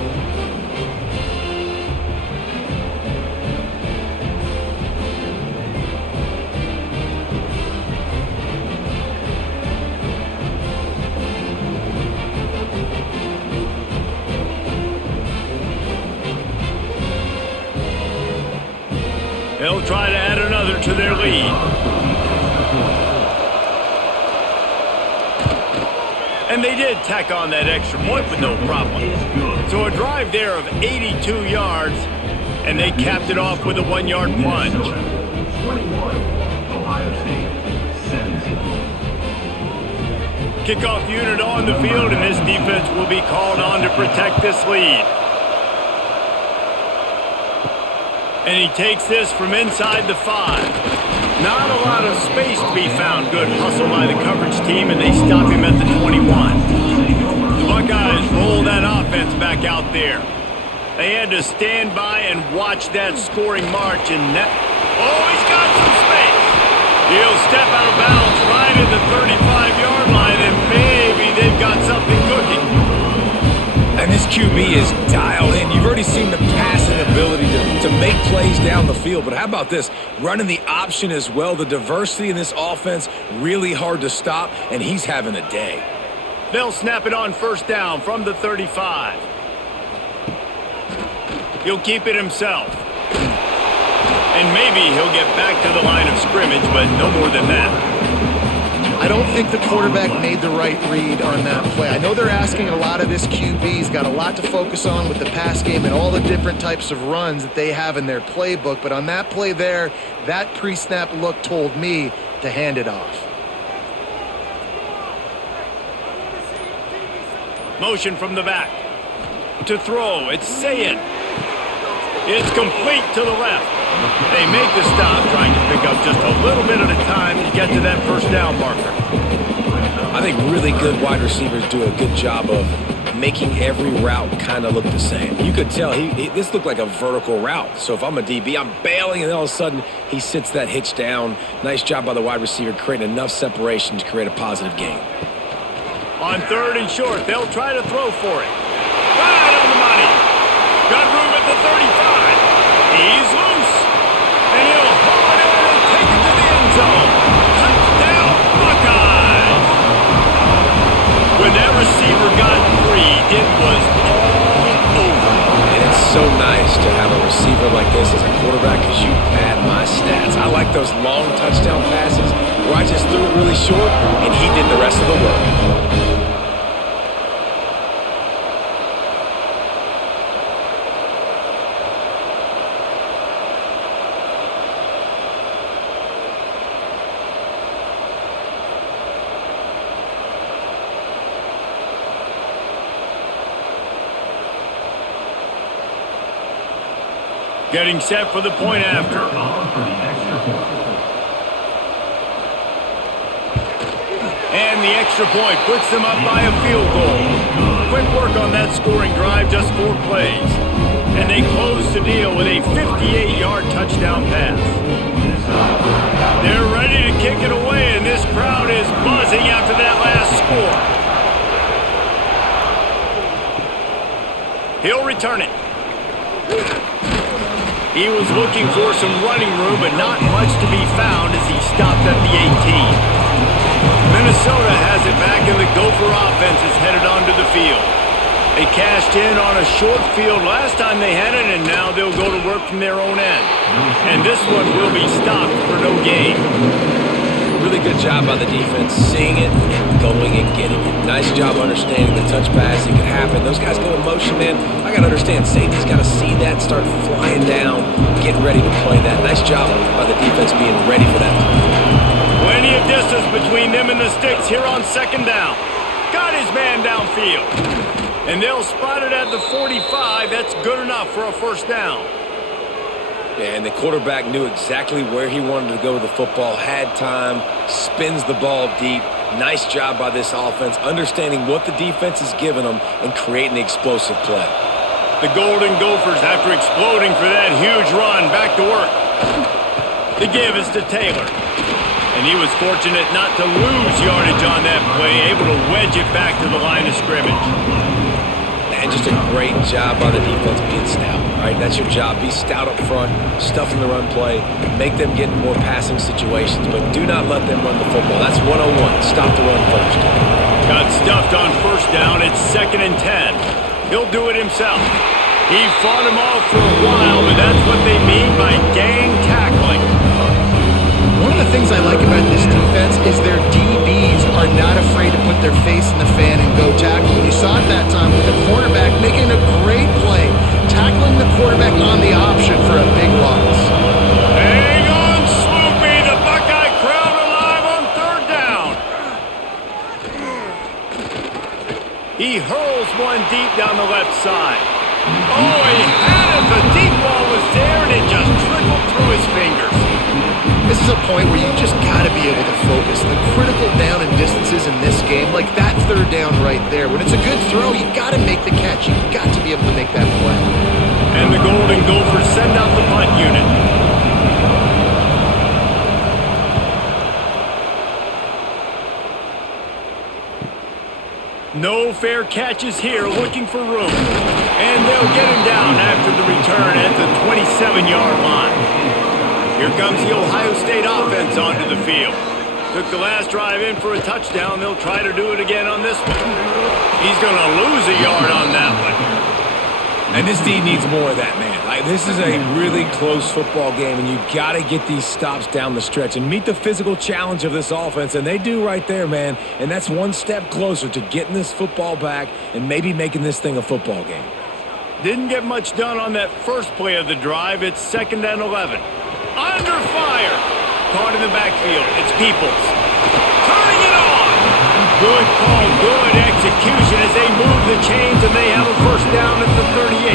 They'll try to add another to their lead. And they did tack on that extra point with no problem. So a drive there of 82 yards, and they capped it off with a 1-yard plunge. 21, Ohio State, 17. Kickoff unit on the field, and this defense will be called on to protect this lead. And he takes this from inside the 5. Not a lot of space to be found. Good hustle by the coverage team, and they stop him at the 21. The Buckeyes roll that offense back out there. They had to stand by and watch that scoring march. And he's got some space. He'll step out of bounds right at the 35-yard line, and maybe they've got something cooking. And this QB is dialed in. You've already seen the passing ability to make plays down the field. But how about this? Running the option as well. The diversity in this offense, really hard to stop, and he's having a day. They'll snap it on first down from the 35. He'll keep it himself. And maybe he'll get back to the line of scrimmage, but no more than that. I don't think the quarterback made the right read on that play. I know they're asking a lot of this QB. He's got a lot to focus on with the pass game and all the different types of runs that they have in their playbook. But on that play there, that pre-snap look told me to hand it off. Motion from the back. To throw, it's Sayed. It's complete to the left. They make the stop, trying to pick up just a little bit at a time to get to that first down marker. I think really good wide receivers do a good job of making every route kind of look the same. You could tell this looked like a vertical route. So if I'm a DB, I'm bailing, and all of a sudden he sits that hitch down. Nice job by the wide receiver creating enough separation to create a positive gain. On third and short, they'll try to throw for it. Right on the money. Got room at the 35. He's loose. And he'll haul it in and take it to the end zone. Touchdown, Buckeyes. When that receiver got free, it was all over. And it's so nice to have a receiver like this as a quarterback because you pad my stats. I like those long touchdown passes where I just threw it really short, and he did the rest of the work. Getting set for the point after. And the extra point puts them up by a field goal. Quick work on that scoring drive, just 4 plays. And they close the deal with a 58-yard touchdown pass. They're ready to kick it away, and this crowd is buzzing after that last score. He'll return it. He was looking for some running room, but not much to be found as he stopped at the 18. Minnesota has it back, and the Gopher offense is headed onto the field. They cashed in on a short field last time they had it, and now they'll go to work from their own end. And this one will be stopped for no gain. Really good job by the defense, seeing it and going and getting it. Nice job understanding the touch pass. It can happen. Those guys go in motion, man. I got to understand, safety's got to see that, start flying down, getting ready to play that. Nice job by the defense being ready for that play. Plenty of distance between them and the sticks here on second down. Got his man downfield. And they'll spot it at the 45. That's good enough for a first down. And the quarterback knew exactly where he wanted to go with the football, had time, spins the ball deep. Nice job by this offense, understanding what the defense is giving them and creating the explosive play. The Golden Gophers, after exploding for that huge run, back to work. The give is to Taylor. And he was fortunate not to lose yardage on that play, able to wedge it back to the line of scrimmage. And just a great job by the defense being stout. All right, that's your job. Be stout up front, stuff in the run play, make them get in more passing situations, but do not let them run the football. That's 101. Stop the run first. Got stuffed on first down. It's 2nd and 10. He'll do it himself. He fought him off for a while, but that's what they mean by gang tackling. One of the things I like about this defense is their DBs are not afraid to put their face in the fan and go tackle. And you saw it that time with the quarterback making a great play, tackling the quarterback on the option for a big loss. Hang on, Swoopy. The Buckeye crowd alive on third down. He hurls one deep down the left side. Oh, he had it. The deep ball was there, and it just trickled through his fingers. This is a point where you just got to be able to focus. The critical down and distances in this game, like that third down right there. When it's a good throw, you got to make the catch. You got to be able to make that play. And the Golden Gophers send out the punt unit. No fair catches here, looking for room. And they'll get him down after the return at the 27-yard line. Here comes the Ohio State offense onto the field. Took the last drive in for a touchdown. They'll try to do it again on this one. He's going to lose a yard on that one. And this D needs more of that, man. Like, this is a really close football game, and you got to get these stops down the stretch and meet the physical challenge of this offense, and they do right there, man. And that's one step closer to getting this football back and maybe making this thing a football game. Didn't get much done on that first play of the drive. It's 2nd and 11. Under fire. Caught in the backfield. It's Peoples. Turning it on. Good call, good execution as they move the chains, and they have a first down at the 38.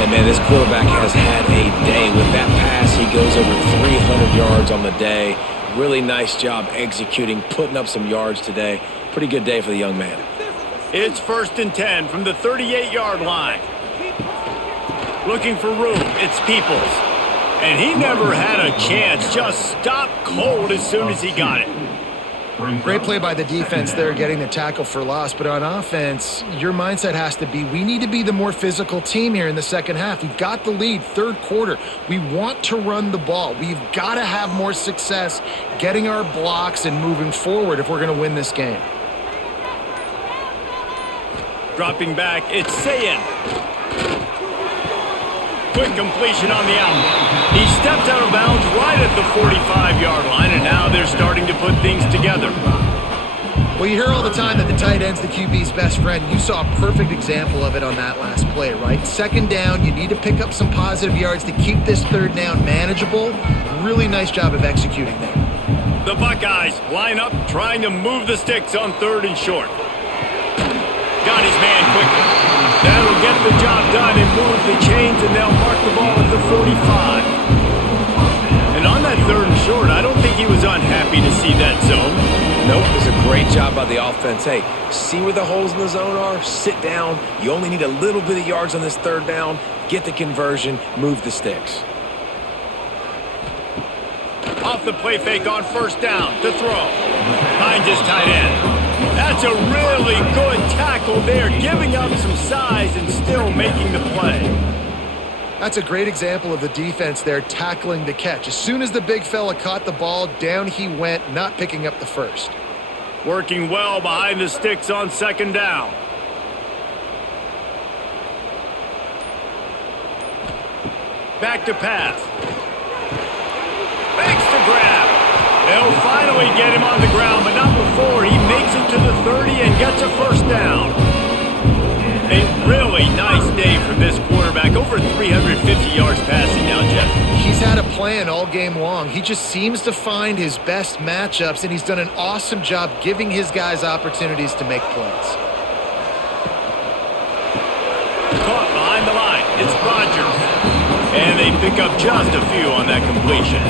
And, man, this quarterback has had a day with that pass. He goes over 300 yards on the day. Really nice job executing, putting up some yards today. Pretty good day for the young man. It's 1st and 10 from the 38-yard line. Looking for room. It's Peoples. And he never had a chance. Just stopped cold as soon as he got it. Great play by the defense there, getting the tackle for loss. But on offense, your mindset has to be, we need to be the more physical team here in the second half. We've got the lead, third quarter. We want to run the ball. We've got to have more success getting our blocks and moving forward if we're going to win this game. Dropping back, it's Sayin. quick completion on the out. He stepped out of bounds right at the 45-yard line, and now they're starting to put things together. Well, you hear all the time that the tight end's the QB's best friend. You saw a perfect example of it on that last play, right? Second down, you need to pick up some positive yards to keep this third down manageable. Really nice job of executing there. The Buckeyes line up, trying to move the sticks on 3rd and short. Got his man quickly. That'll get the job done and move the chains, and they'll mark the ball at the 45. And on that 3rd and short, I don't think he was unhappy to see that zone. Nope, it was a great job by the offense. Hey, see where the holes in the zone are? Sit down. You only need a little bit of yards on this 3rd down. Get the conversion. Move the sticks. Off the play fake on 1st down to throw. Finds his tight end. That's a really good tackle there, giving up some size and still making the play. That's a great example of the defense there tackling the catch. As soon as the big fella caught the ball, down he went, not picking up the first. Working well behind the sticks on 2nd down. Back to pass. Makes the grab. They'll finally get him on the ground, but not before he makes it to the 30 and gets a 1st down. A really nice day for this quarterback. Over 350 yards passing now, Jeff. He's had a plan all game long. He just seems to find his best matchups, and he's done an awesome job giving his guys opportunities to make plays. Caught behind the line. It's Rodgers. And they pick up just a few on that completion.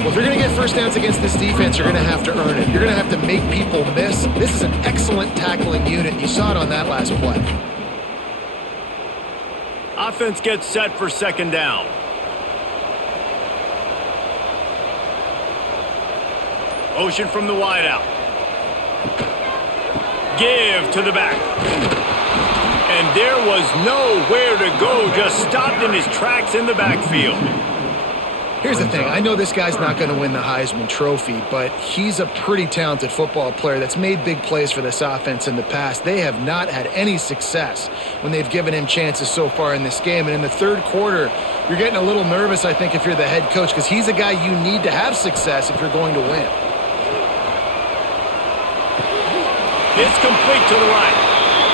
Well, if you're going to get 1st downs against this defense, you're going to have to earn it. You're going to have to make people miss. This is an excellent tackling unit. You saw it on that last play. Offense gets set for 2nd down. Motion from the wideout. Give to the back. And there was nowhere to go. Just stopped in his tracks in the backfield. Here's the thing. I know this guy's not going to win the Heisman Trophy, but he's a pretty talented football player that's made big plays for this offense in the past. They have not had any success when they've given him chances so far in this game. And in the 3rd quarter, you're getting a little nervous, I think, if you're the head coach, because he's a guy you need to have success if you're going to win. It's complete to the right.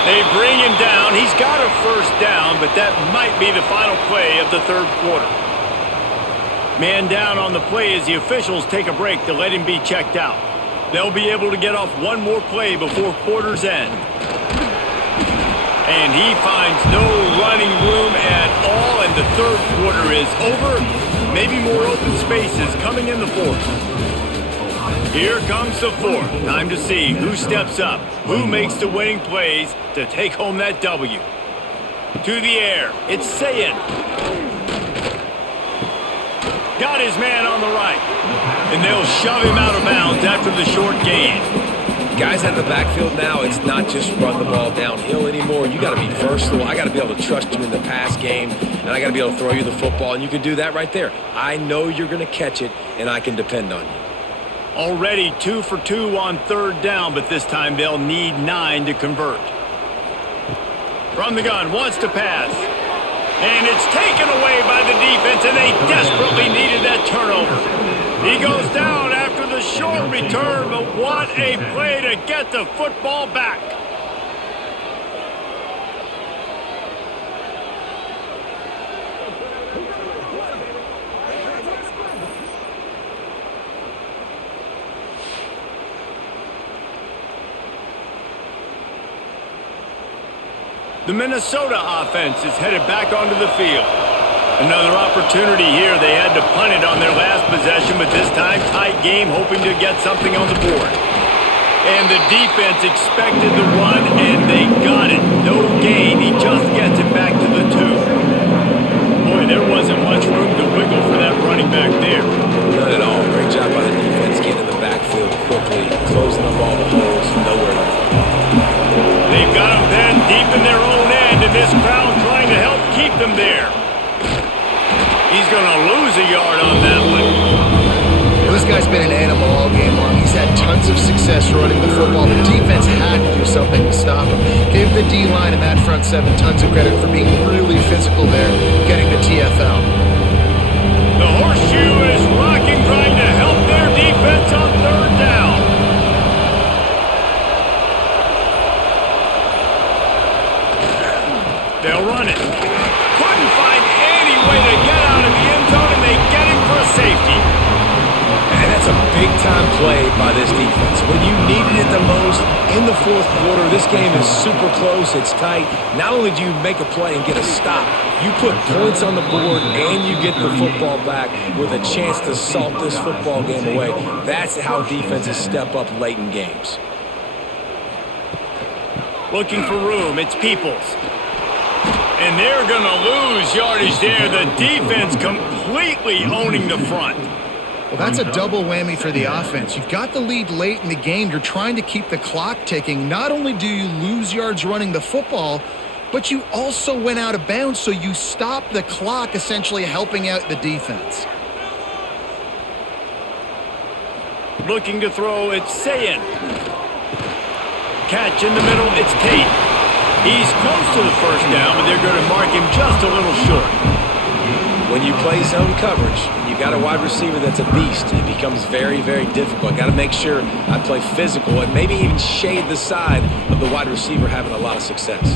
They bring him down. He's got a 1st down, but that might be the final play of the 3rd quarter. Man down on the play as the officials take a break to let him be checked out. They'll be able to get off one more play before quarter's end. And he finds no running room at all, and the 3rd quarter is over. Maybe more open spaces coming in the 4th. Here comes the 4th. Time to see who steps up, who makes the winning plays to take home that W. To the air, it's Sayin. Got his man on the right. And they'll shove him out of bounds after the short gain. Guys at the backfield now, it's not just run the ball downhill anymore. You got to be versatile. I got to be able to trust you in the pass game, and I got to be able to throw you the football, and you can do that right there. I know you're going to catch it, and I can depend on you. Already 2 for 2 on 3rd down, but this time they'll need 9 to convert. From the gun, wants to pass. And it's taken away by the defense, and they desperately needed that turnover. He goes down after the short return, but what a play to get the football back. The Minnesota offense is headed back onto the field. Another opportunity here. They had to punt it on their last possession, but this time tight game, hoping to get something on the board. And the defense expected the run, and they got it. No gain. He just gets it back to the 2. Boy, there wasn't much room to wiggle for that running back there. Not at all. Great job by the defense getting in the backfield quickly, closing up all the holes, nowhere to run. They've got them then deep in their own end, and this crowd trying to help keep them there. He's going to lose a yard on that one. Well, this This guy's been an animal all game long. He's had tons of success running the football. The defense had to do something to stop him. Give the D-line and that front seven tons of credit for being really physical there, getting the TFL. The horseshoe is rocking, trying to help their defense on third down. They'll run it. Couldn't find any way to get out of the end zone, and they get him for a safety. And that's a big-time play by this defense. When you needed it the most in the fourth quarter, this game is super close. It's tight. Not only do you make a play and get a stop, you put points on the board and you get the football back with a chance to salt this football game away. That's how defenses step up late in games. Looking for room. It's Peoples. And they're going to lose yardage there. The defense completely owning the front. Well, that's a double whammy for the offense. You've got the lead late in the game. You're trying to keep the clock ticking. Not only do you lose yards running the football, but you also went out of bounds, so you stop the clock, essentially helping out the defense. Looking to throw, it's Sayin. Catch in the middle, it's Tate. He's close to the first down, but they're going to mark him just a little short. When you play zone coverage, and you got a wide receiver that's a beast, it becomes very, very difficult. Got to make sure I play physical and maybe even shade the side of the wide receiver having a lot of success.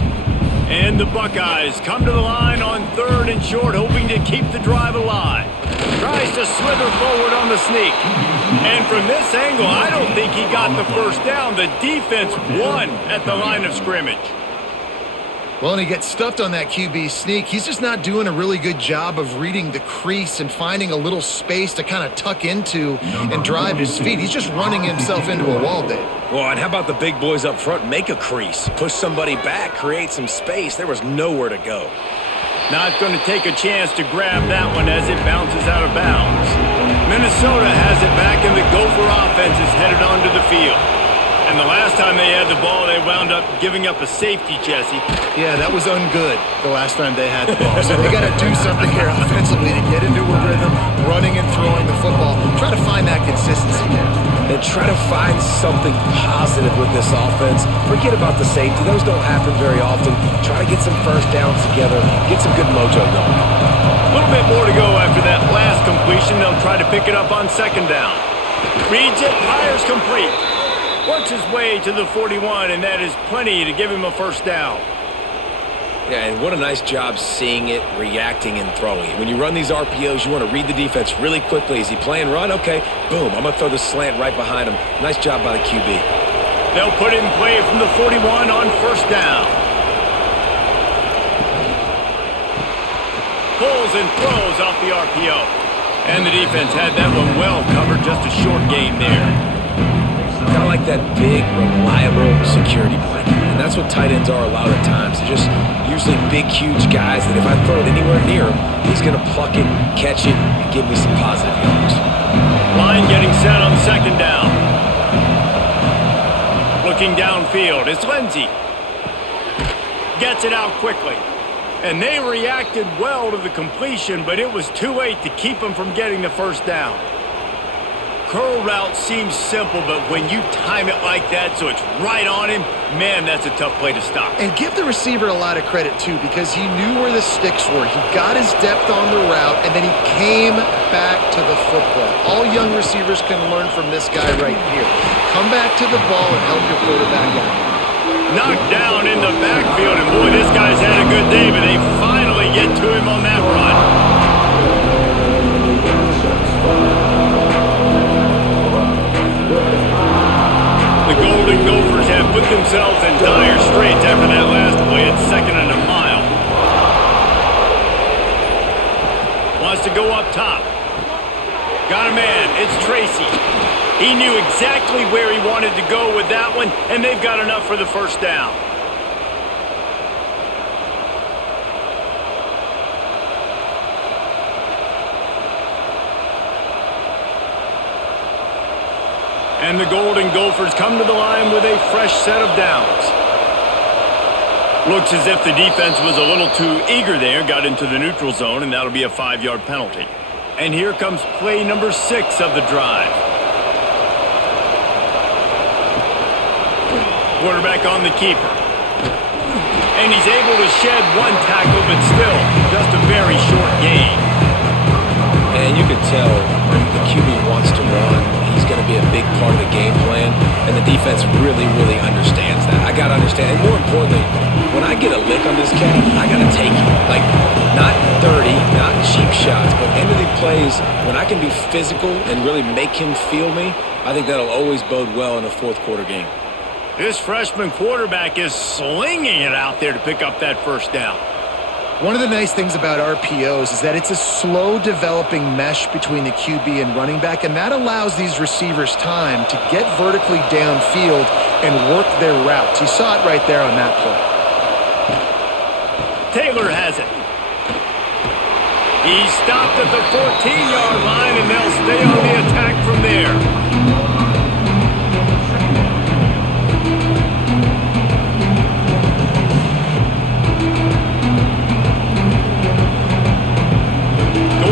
And the Buckeyes come to the line on third and short, hoping to keep the drive alive. Tries to slither forward on the sneak. And from this angle, I don't think he got the first down. The defense won at the line of scrimmage. Well, and he gets stuffed on that QB sneak. He's just not doing a really good job of reading the crease and finding a little space to kind of tuck into and drive his feet. He's just running himself into a wall, Dave. Well, and how about the big boys up front? Make a crease, push somebody back, create some space. There was nowhere to go. Not going to take a chance to grab that one as it bounces out of bounds. Minnesota has it back, and the Gopher offense is headed onto the field. And the last time they had the ball, they wound up giving up a safety, Jesse. Yeah, that was ungood the last time they had the ball. So they got to do something here offensively to get into a rhythm, running and throwing the football. Try to find that consistency there. And try to find something positive with this offense. Forget about the safety. Those don't happen very often. Try to get some first downs together. Get some good mojo going. A little bit more to go after that last completion. They'll try to pick it up on second down. Reads it, fires complete. Works his way to the 41, and that is plenty to give him a first down. Yeah, and what a nice job seeing it, reacting, and throwing it. When you run these RPOs, you want to read the defense really quickly. Is he playing run? Okay, boom, I'm going to throw the slant right behind him. Nice job by the QB. They'll put it in play from the 41 on first down. Pulls and throws off the RPO. And the defense had that one well covered, just a short gain there. Kind of like that big, reliable security blanket. And that's what tight ends are a lot of the times. They're just usually big, huge guys that if I throw it anywhere near him, he's going to pluck it, catch it, and give me some positive yards. Line getting set on second down. Looking downfield, it's Lindsey. Gets it out quickly. And they reacted well to the completion, but it was too late to keep them from getting the first down. Curl route seems simple, but when you time it like that so it's right on him, man, that's a tough play to stop. And give the receiver a lot of credit, too, because he knew where the sticks were. He got his depth on the route, and then he came back to the football. All young receivers can learn from this guy right here. Come back to the ball and help your quarterback out. Knocked down in the backfield, and boy, this guy's had a good day, but they finally get to him on that run. The Golden Gophers have put themselves in dire straits after that last play. It's second and a mile. Wants to go up top. Got a man. It's Tracy. He knew exactly where he wanted to go with that one, and they've got enough for the first down. And the Golden Gophers come to the line with a fresh set of downs. Looks as if the defense was a little too eager there, got into the neutral zone, and that'll be a 5-yard penalty. And here comes play number 6 of the drive. Quarterback on the keeper. And he's able to shed one tackle, but still just a very short gain. And you can tell when the QB wants to run, he's going to be a big part of the game plan, and the defense really, really understands that. I got to understand, and more importantly, when I get a lick on this cat, I got to take it. Like, not dirty, not cheap shots, but end of the plays, when I can be physical and really make him feel me, I think that'll always bode well in a fourth quarter game. This freshman quarterback is slinging it out there to pick up that first down. One of the nice things about RPOs is that it's a slow developing mesh between the QB and running back, and that allows these receivers time to get vertically downfield and work their routes. You saw it right there on that play. Taylor has it. He stopped at the 14-yard line, and they'll stay on the attack from there.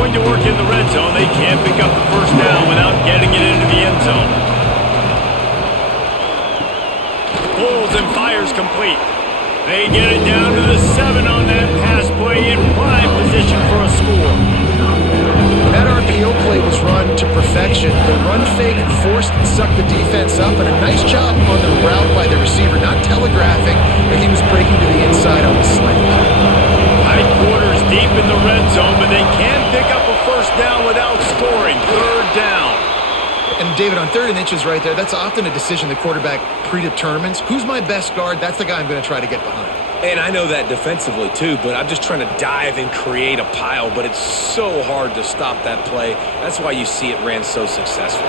To work in the red zone, they can't pick up the first down without getting it into the end zone. Pulls and fires complete. They get it down to the 7 on that pass play in prime position for a score. That RPO play was run to perfection. The run fake forced and sucked the defense up, and a nice job on the route by the receiver, not telegraphing that he was breaking to the inside on the slant. Tight quarters deep in the red zone, but they can't pick up a first down without scoring. Third down. And David, on 3rd and inches right there, that's often a decision the quarterback predetermines. Who's my best guard? That's the guy I'm going to try to get behind. And I know that defensively too, but I'm just trying to dive and create a pile, but it's so hard to stop that play. That's why you see it ran so successfully.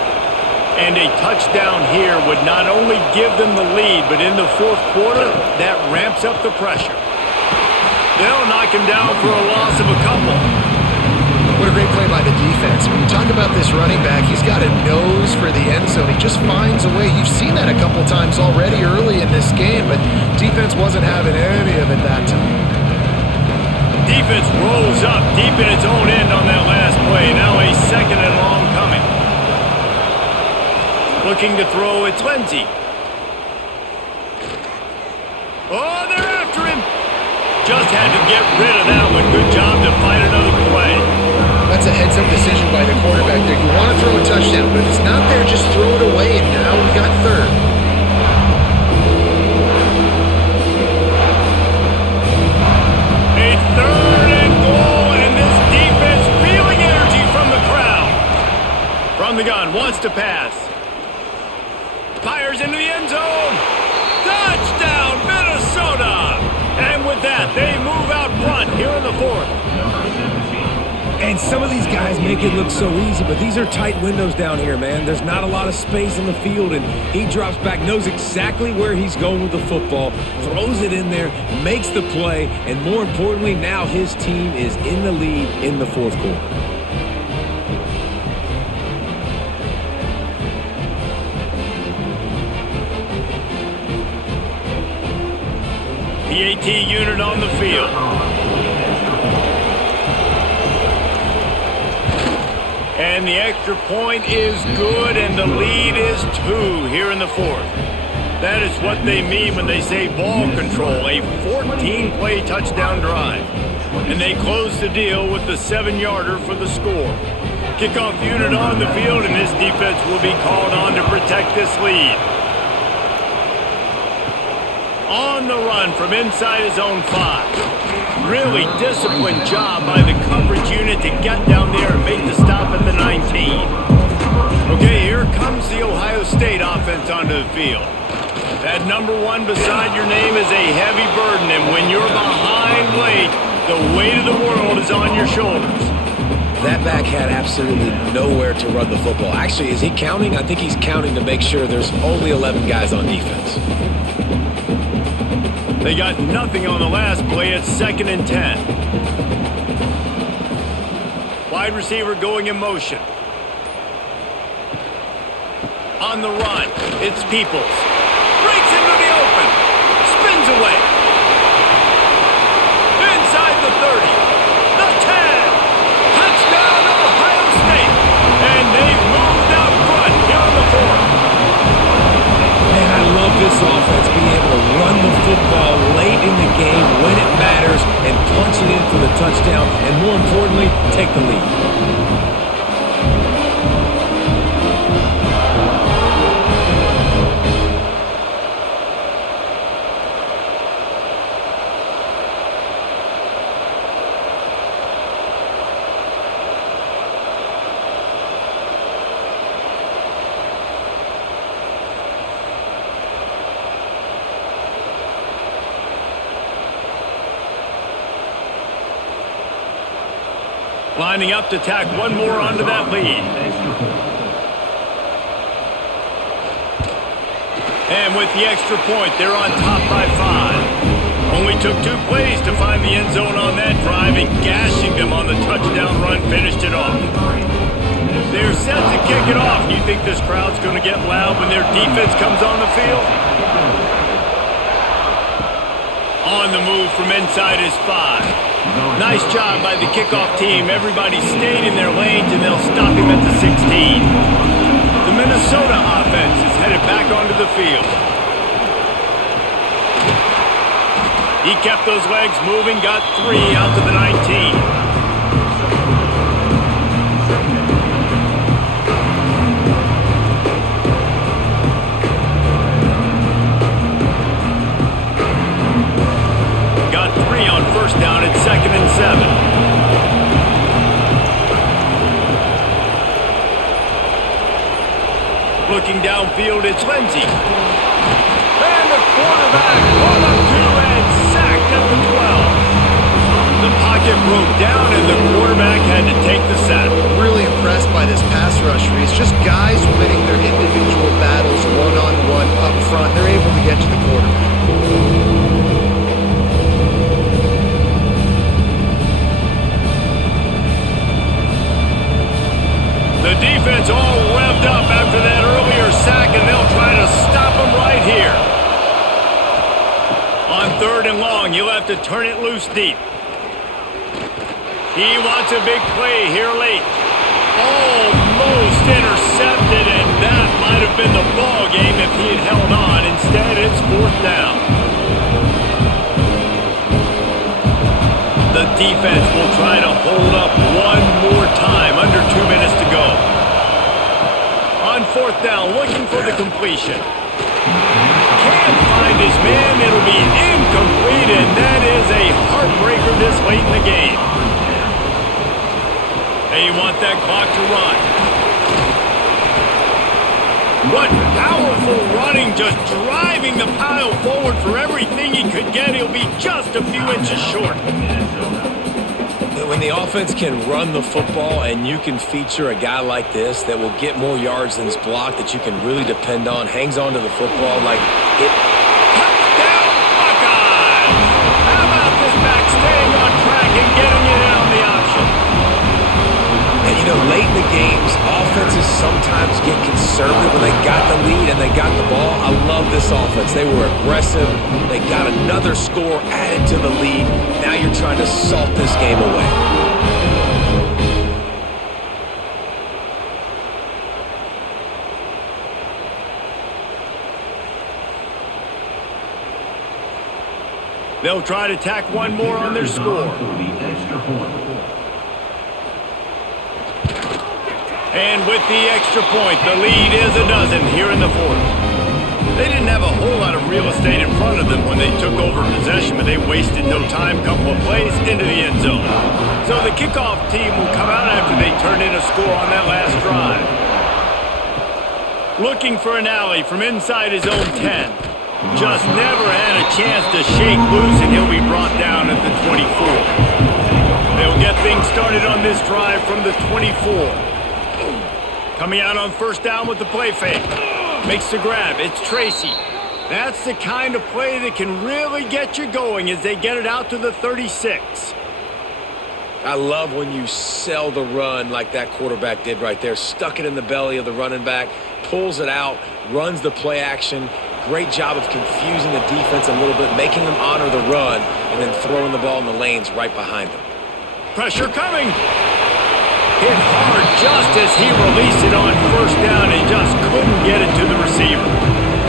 And a touchdown here would not only give them the lead, but in the fourth quarter, that ramps up the pressure. They'll knock him down for a loss of a couple. What a great play by the defense. When you talk about this running back, he's got a nose for the end zone. He just finds a way. You've seen that a couple times already early in this game, but defense wasn't having any of it that time. Defense rolls up deep in its own end on that last play. Now a 2nd and long coming. Looking to throw, it's Lindsey. Oh, they're after him. Just had to get rid of that one. Good job to fight another play. That's a heads-up decision by the quarterback there. You want to throw a touchdown, but if it's not there, just throw it away, and now we got 3rd. A 3rd and goal, and this defense feeling energy from the crowd. From the gun, wants to pass. Fires into the end zone. Touchdown, Minnesota! And with that, they move out front here in the 4th. And some of these guys make it look so easy, but these are tight windows down here, man. There's not a lot of space on the field, and he drops back, knows exactly where he's going with the football, throws it in there, makes the play, and more importantly, now his team is in the lead in the fourth quarter. PAT unit on the field. And the extra point is good, and the lead is 2 here in the 4th. That is what they mean when they say ball control, a 14-play touchdown drive. And they close the deal with the 7-yarder for the score. Kickoff unit on the field, and this defense will be called on to protect this lead. On the run from inside his own 5. Really disciplined job by the coverage unit to get down there and make the stop at the 19. Okay, here comes the Ohio State offense onto the field. That number 1 beside your name is a heavy burden, and when you're behind late, the weight of the world is on your shoulders. That back had absolutely nowhere to run the football. Actually, is he counting? I think he's counting to make sure there's only 11 guys on defense. They got nothing on the last play. It's 2nd and 10. Wide receiver going in motion. On the run, it's Peoples. Breaks into the open. Spins away. Inside the 30. The 10. Touchdown, Ohio this offense being able to run the football late in the game when it matters and punch it in for the touchdown, and more importantly, take the lead. Lining up to tack one more onto that lead. And with the extra point, they're on top by 5. Only took 2 plays to find the end zone on that drive, and gashing them on the touchdown run finished it off. They're set to kick it off. You think this crowd's going to get loud when their defense comes on the field? On the move from inside is 5. Nice job by the kickoff team. Everybody stayed in their lanes, and they'll stop him at the 16. The Minnesota offense is headed back onto the field. He kept those legs moving, got 3 out to the 19. First down at 2nd and 7. Looking downfield, it's Lindsey. And the quarterback pulled up 2 and sacked at the 12. The pocket broke down and the quarterback had to take the sack. Really impressed by this pass rush, Reese. Just guys winning their individual battles one-on-one up front. They're able to get to the quarterback. The defense all revved up after that earlier sack, and they'll try to stop him right here. On 3rd and long, you'll have to turn it loose deep. He wants a big play here late. Almost intercepted, and that might have been the ball game if he had held on. Instead, it's 4th down. The defense will try to hold up one more time. Under 2 minutes to go. On 4th down, looking for the completion. Can't find his man. It'll be incomplete, and that is a heartbreaker this late in the game. They want that clock to run. What powerful running, just driving the pile forward for everything he could get. He'll be just a few inches short. When the offense can run the football and you can feature a guy like this that will get more yards than his block, that you can really depend on, hangs on to the football like it. Touchdown, Buckeyes! How about this back staying on track and getting it in on the option? And you know, late in the games, offenses sometimes get conservative when they got the lead and they got the ball. I love this offense. They were aggressive. They got another score added to the lead. Now you're trying to salt this game away. They'll try to tack one more on their score. And with the extra point, the lead is a dozen here in the 4th. They didn't have a whole lot of real estate in front of them when they took over possession, but they wasted no time. Couple of plays into the end zone. So the kickoff team will come out after they turn in a score on that last drive. Looking for an alley from inside his own 10. Just never had a chance to shake loose, and he'll be brought down at the 24. They'll get things started on this drive from the 24. Coming out on 1st down with the play fake. Makes the grab. It's Tracy. That's the kind of play that can really get you going as they get it out to the 36. I love when you sell the run like that quarterback did right there. Stuck it in the belly of the running back, pulls it out, runs the play action. Great job of confusing the defense a little bit, making them honor the run, and then throwing the ball in the lanes right behind them. Pressure coming. Hit hard just as he released it on 1st down and just couldn't get it to the receiver.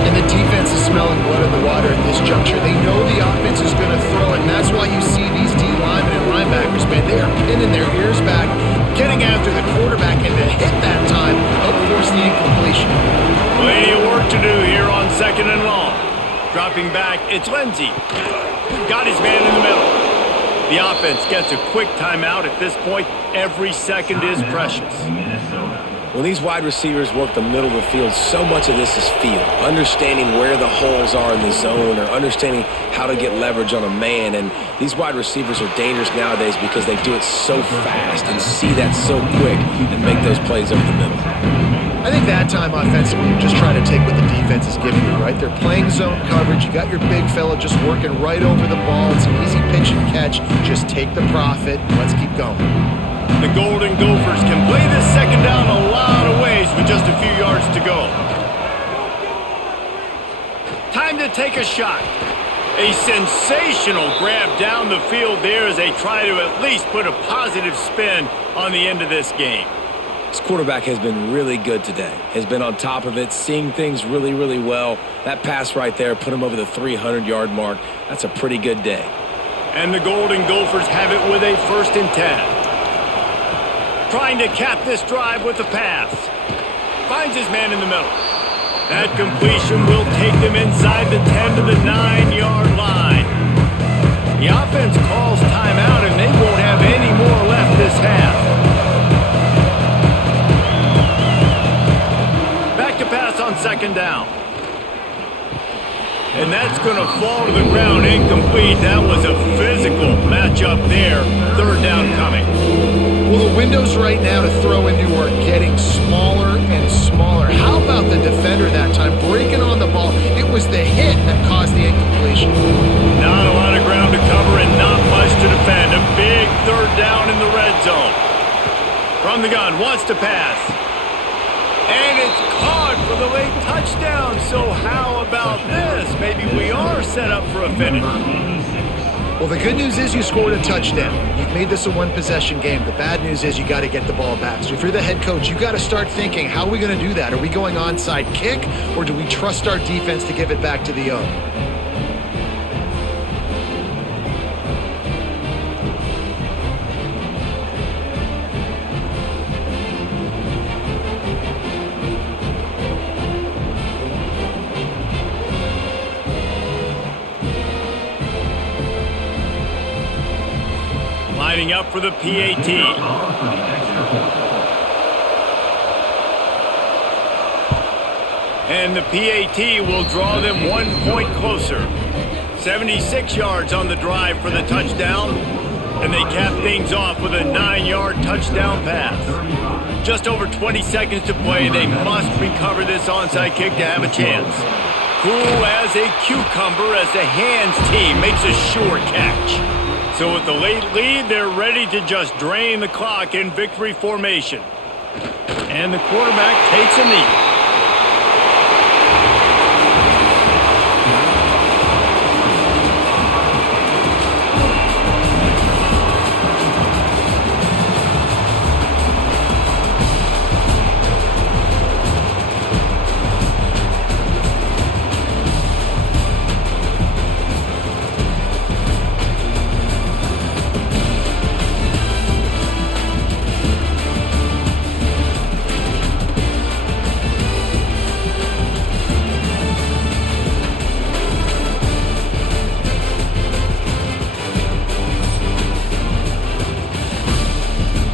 And the defense is smelling blood in the water at this juncture. They know the offense is going to throw it, and that's why you see these D linemen and linebackers, man, they are pinning their ears back, getting after the quarterback, and to hit that time, help force the incompletion. Plenty of work to do here on 2nd and long. Dropping back, it's Lindsey. Got his man in the middle. The offense gets a quick timeout at this point. Every second is precious. When these wide receivers work the middle of the field, so much of this is feel. Understanding where the holes are in the zone or understanding how to get leverage on a man. And these wide receivers are dangerous nowadays because they do it so fast and see that so quick and make those plays over the middle. I think that time offensively, you're just trying to take what the defense is giving you, right? They're playing zone coverage. You got your big fella just working right over the ball. It's an easy pitch and catch. Just take the profit. Let's keep going. The Golden Gophers can play this 2nd down a lot of ways with just a few yards to go. Time to take a shot. A sensational grab down the field there as they try to at least put a positive spin on the end of this game. This quarterback has been really good today. Has been on top of it, seeing things really, really well. That pass right there put him over the 300-yard mark. That's a pretty good day. And the Golden Gophers have it with a 1st and 10. Trying to cap this drive with the pass. Finds his man in the middle. That completion will take them inside the 10 to the 9-yard line. The offense calls timeout, and they won't have any more left this half. Back to pass on 2nd down. And that's going to fall to the ground incomplete. That was a physical matchup there. 3rd down coming. Well, the windows right now to throw into are getting smaller and smaller. How about the defender that time breaking on the ball? It was the hit that caused the incompletion. Not a lot of ground to cover and not much to defend. A big 3rd down in the red zone. From the gun, wants to pass. And it's caught for the late touchdown. So how about this? Maybe we are set up for a finish. Well, the good news is you scored a touchdown. You've made this a one-possession game. The bad news is you got to get the ball back. So if you're the head coach, you got to start thinking, how are we going to do that? Are we going onside kick, or do we trust our defense to give it back to the own? Lining up for the PAT. And the PAT will draw them 1 point closer. 76 yards on the drive for the touchdown. And they cap things off with a 9-yard touchdown pass. Just over 20 seconds to play. They must recover this onside kick to have a chance. Cool as a cucumber as the hands team makes a sure catch. So with the late lead, they're ready to just drain the clock in victory formation. And the quarterback takes a knee.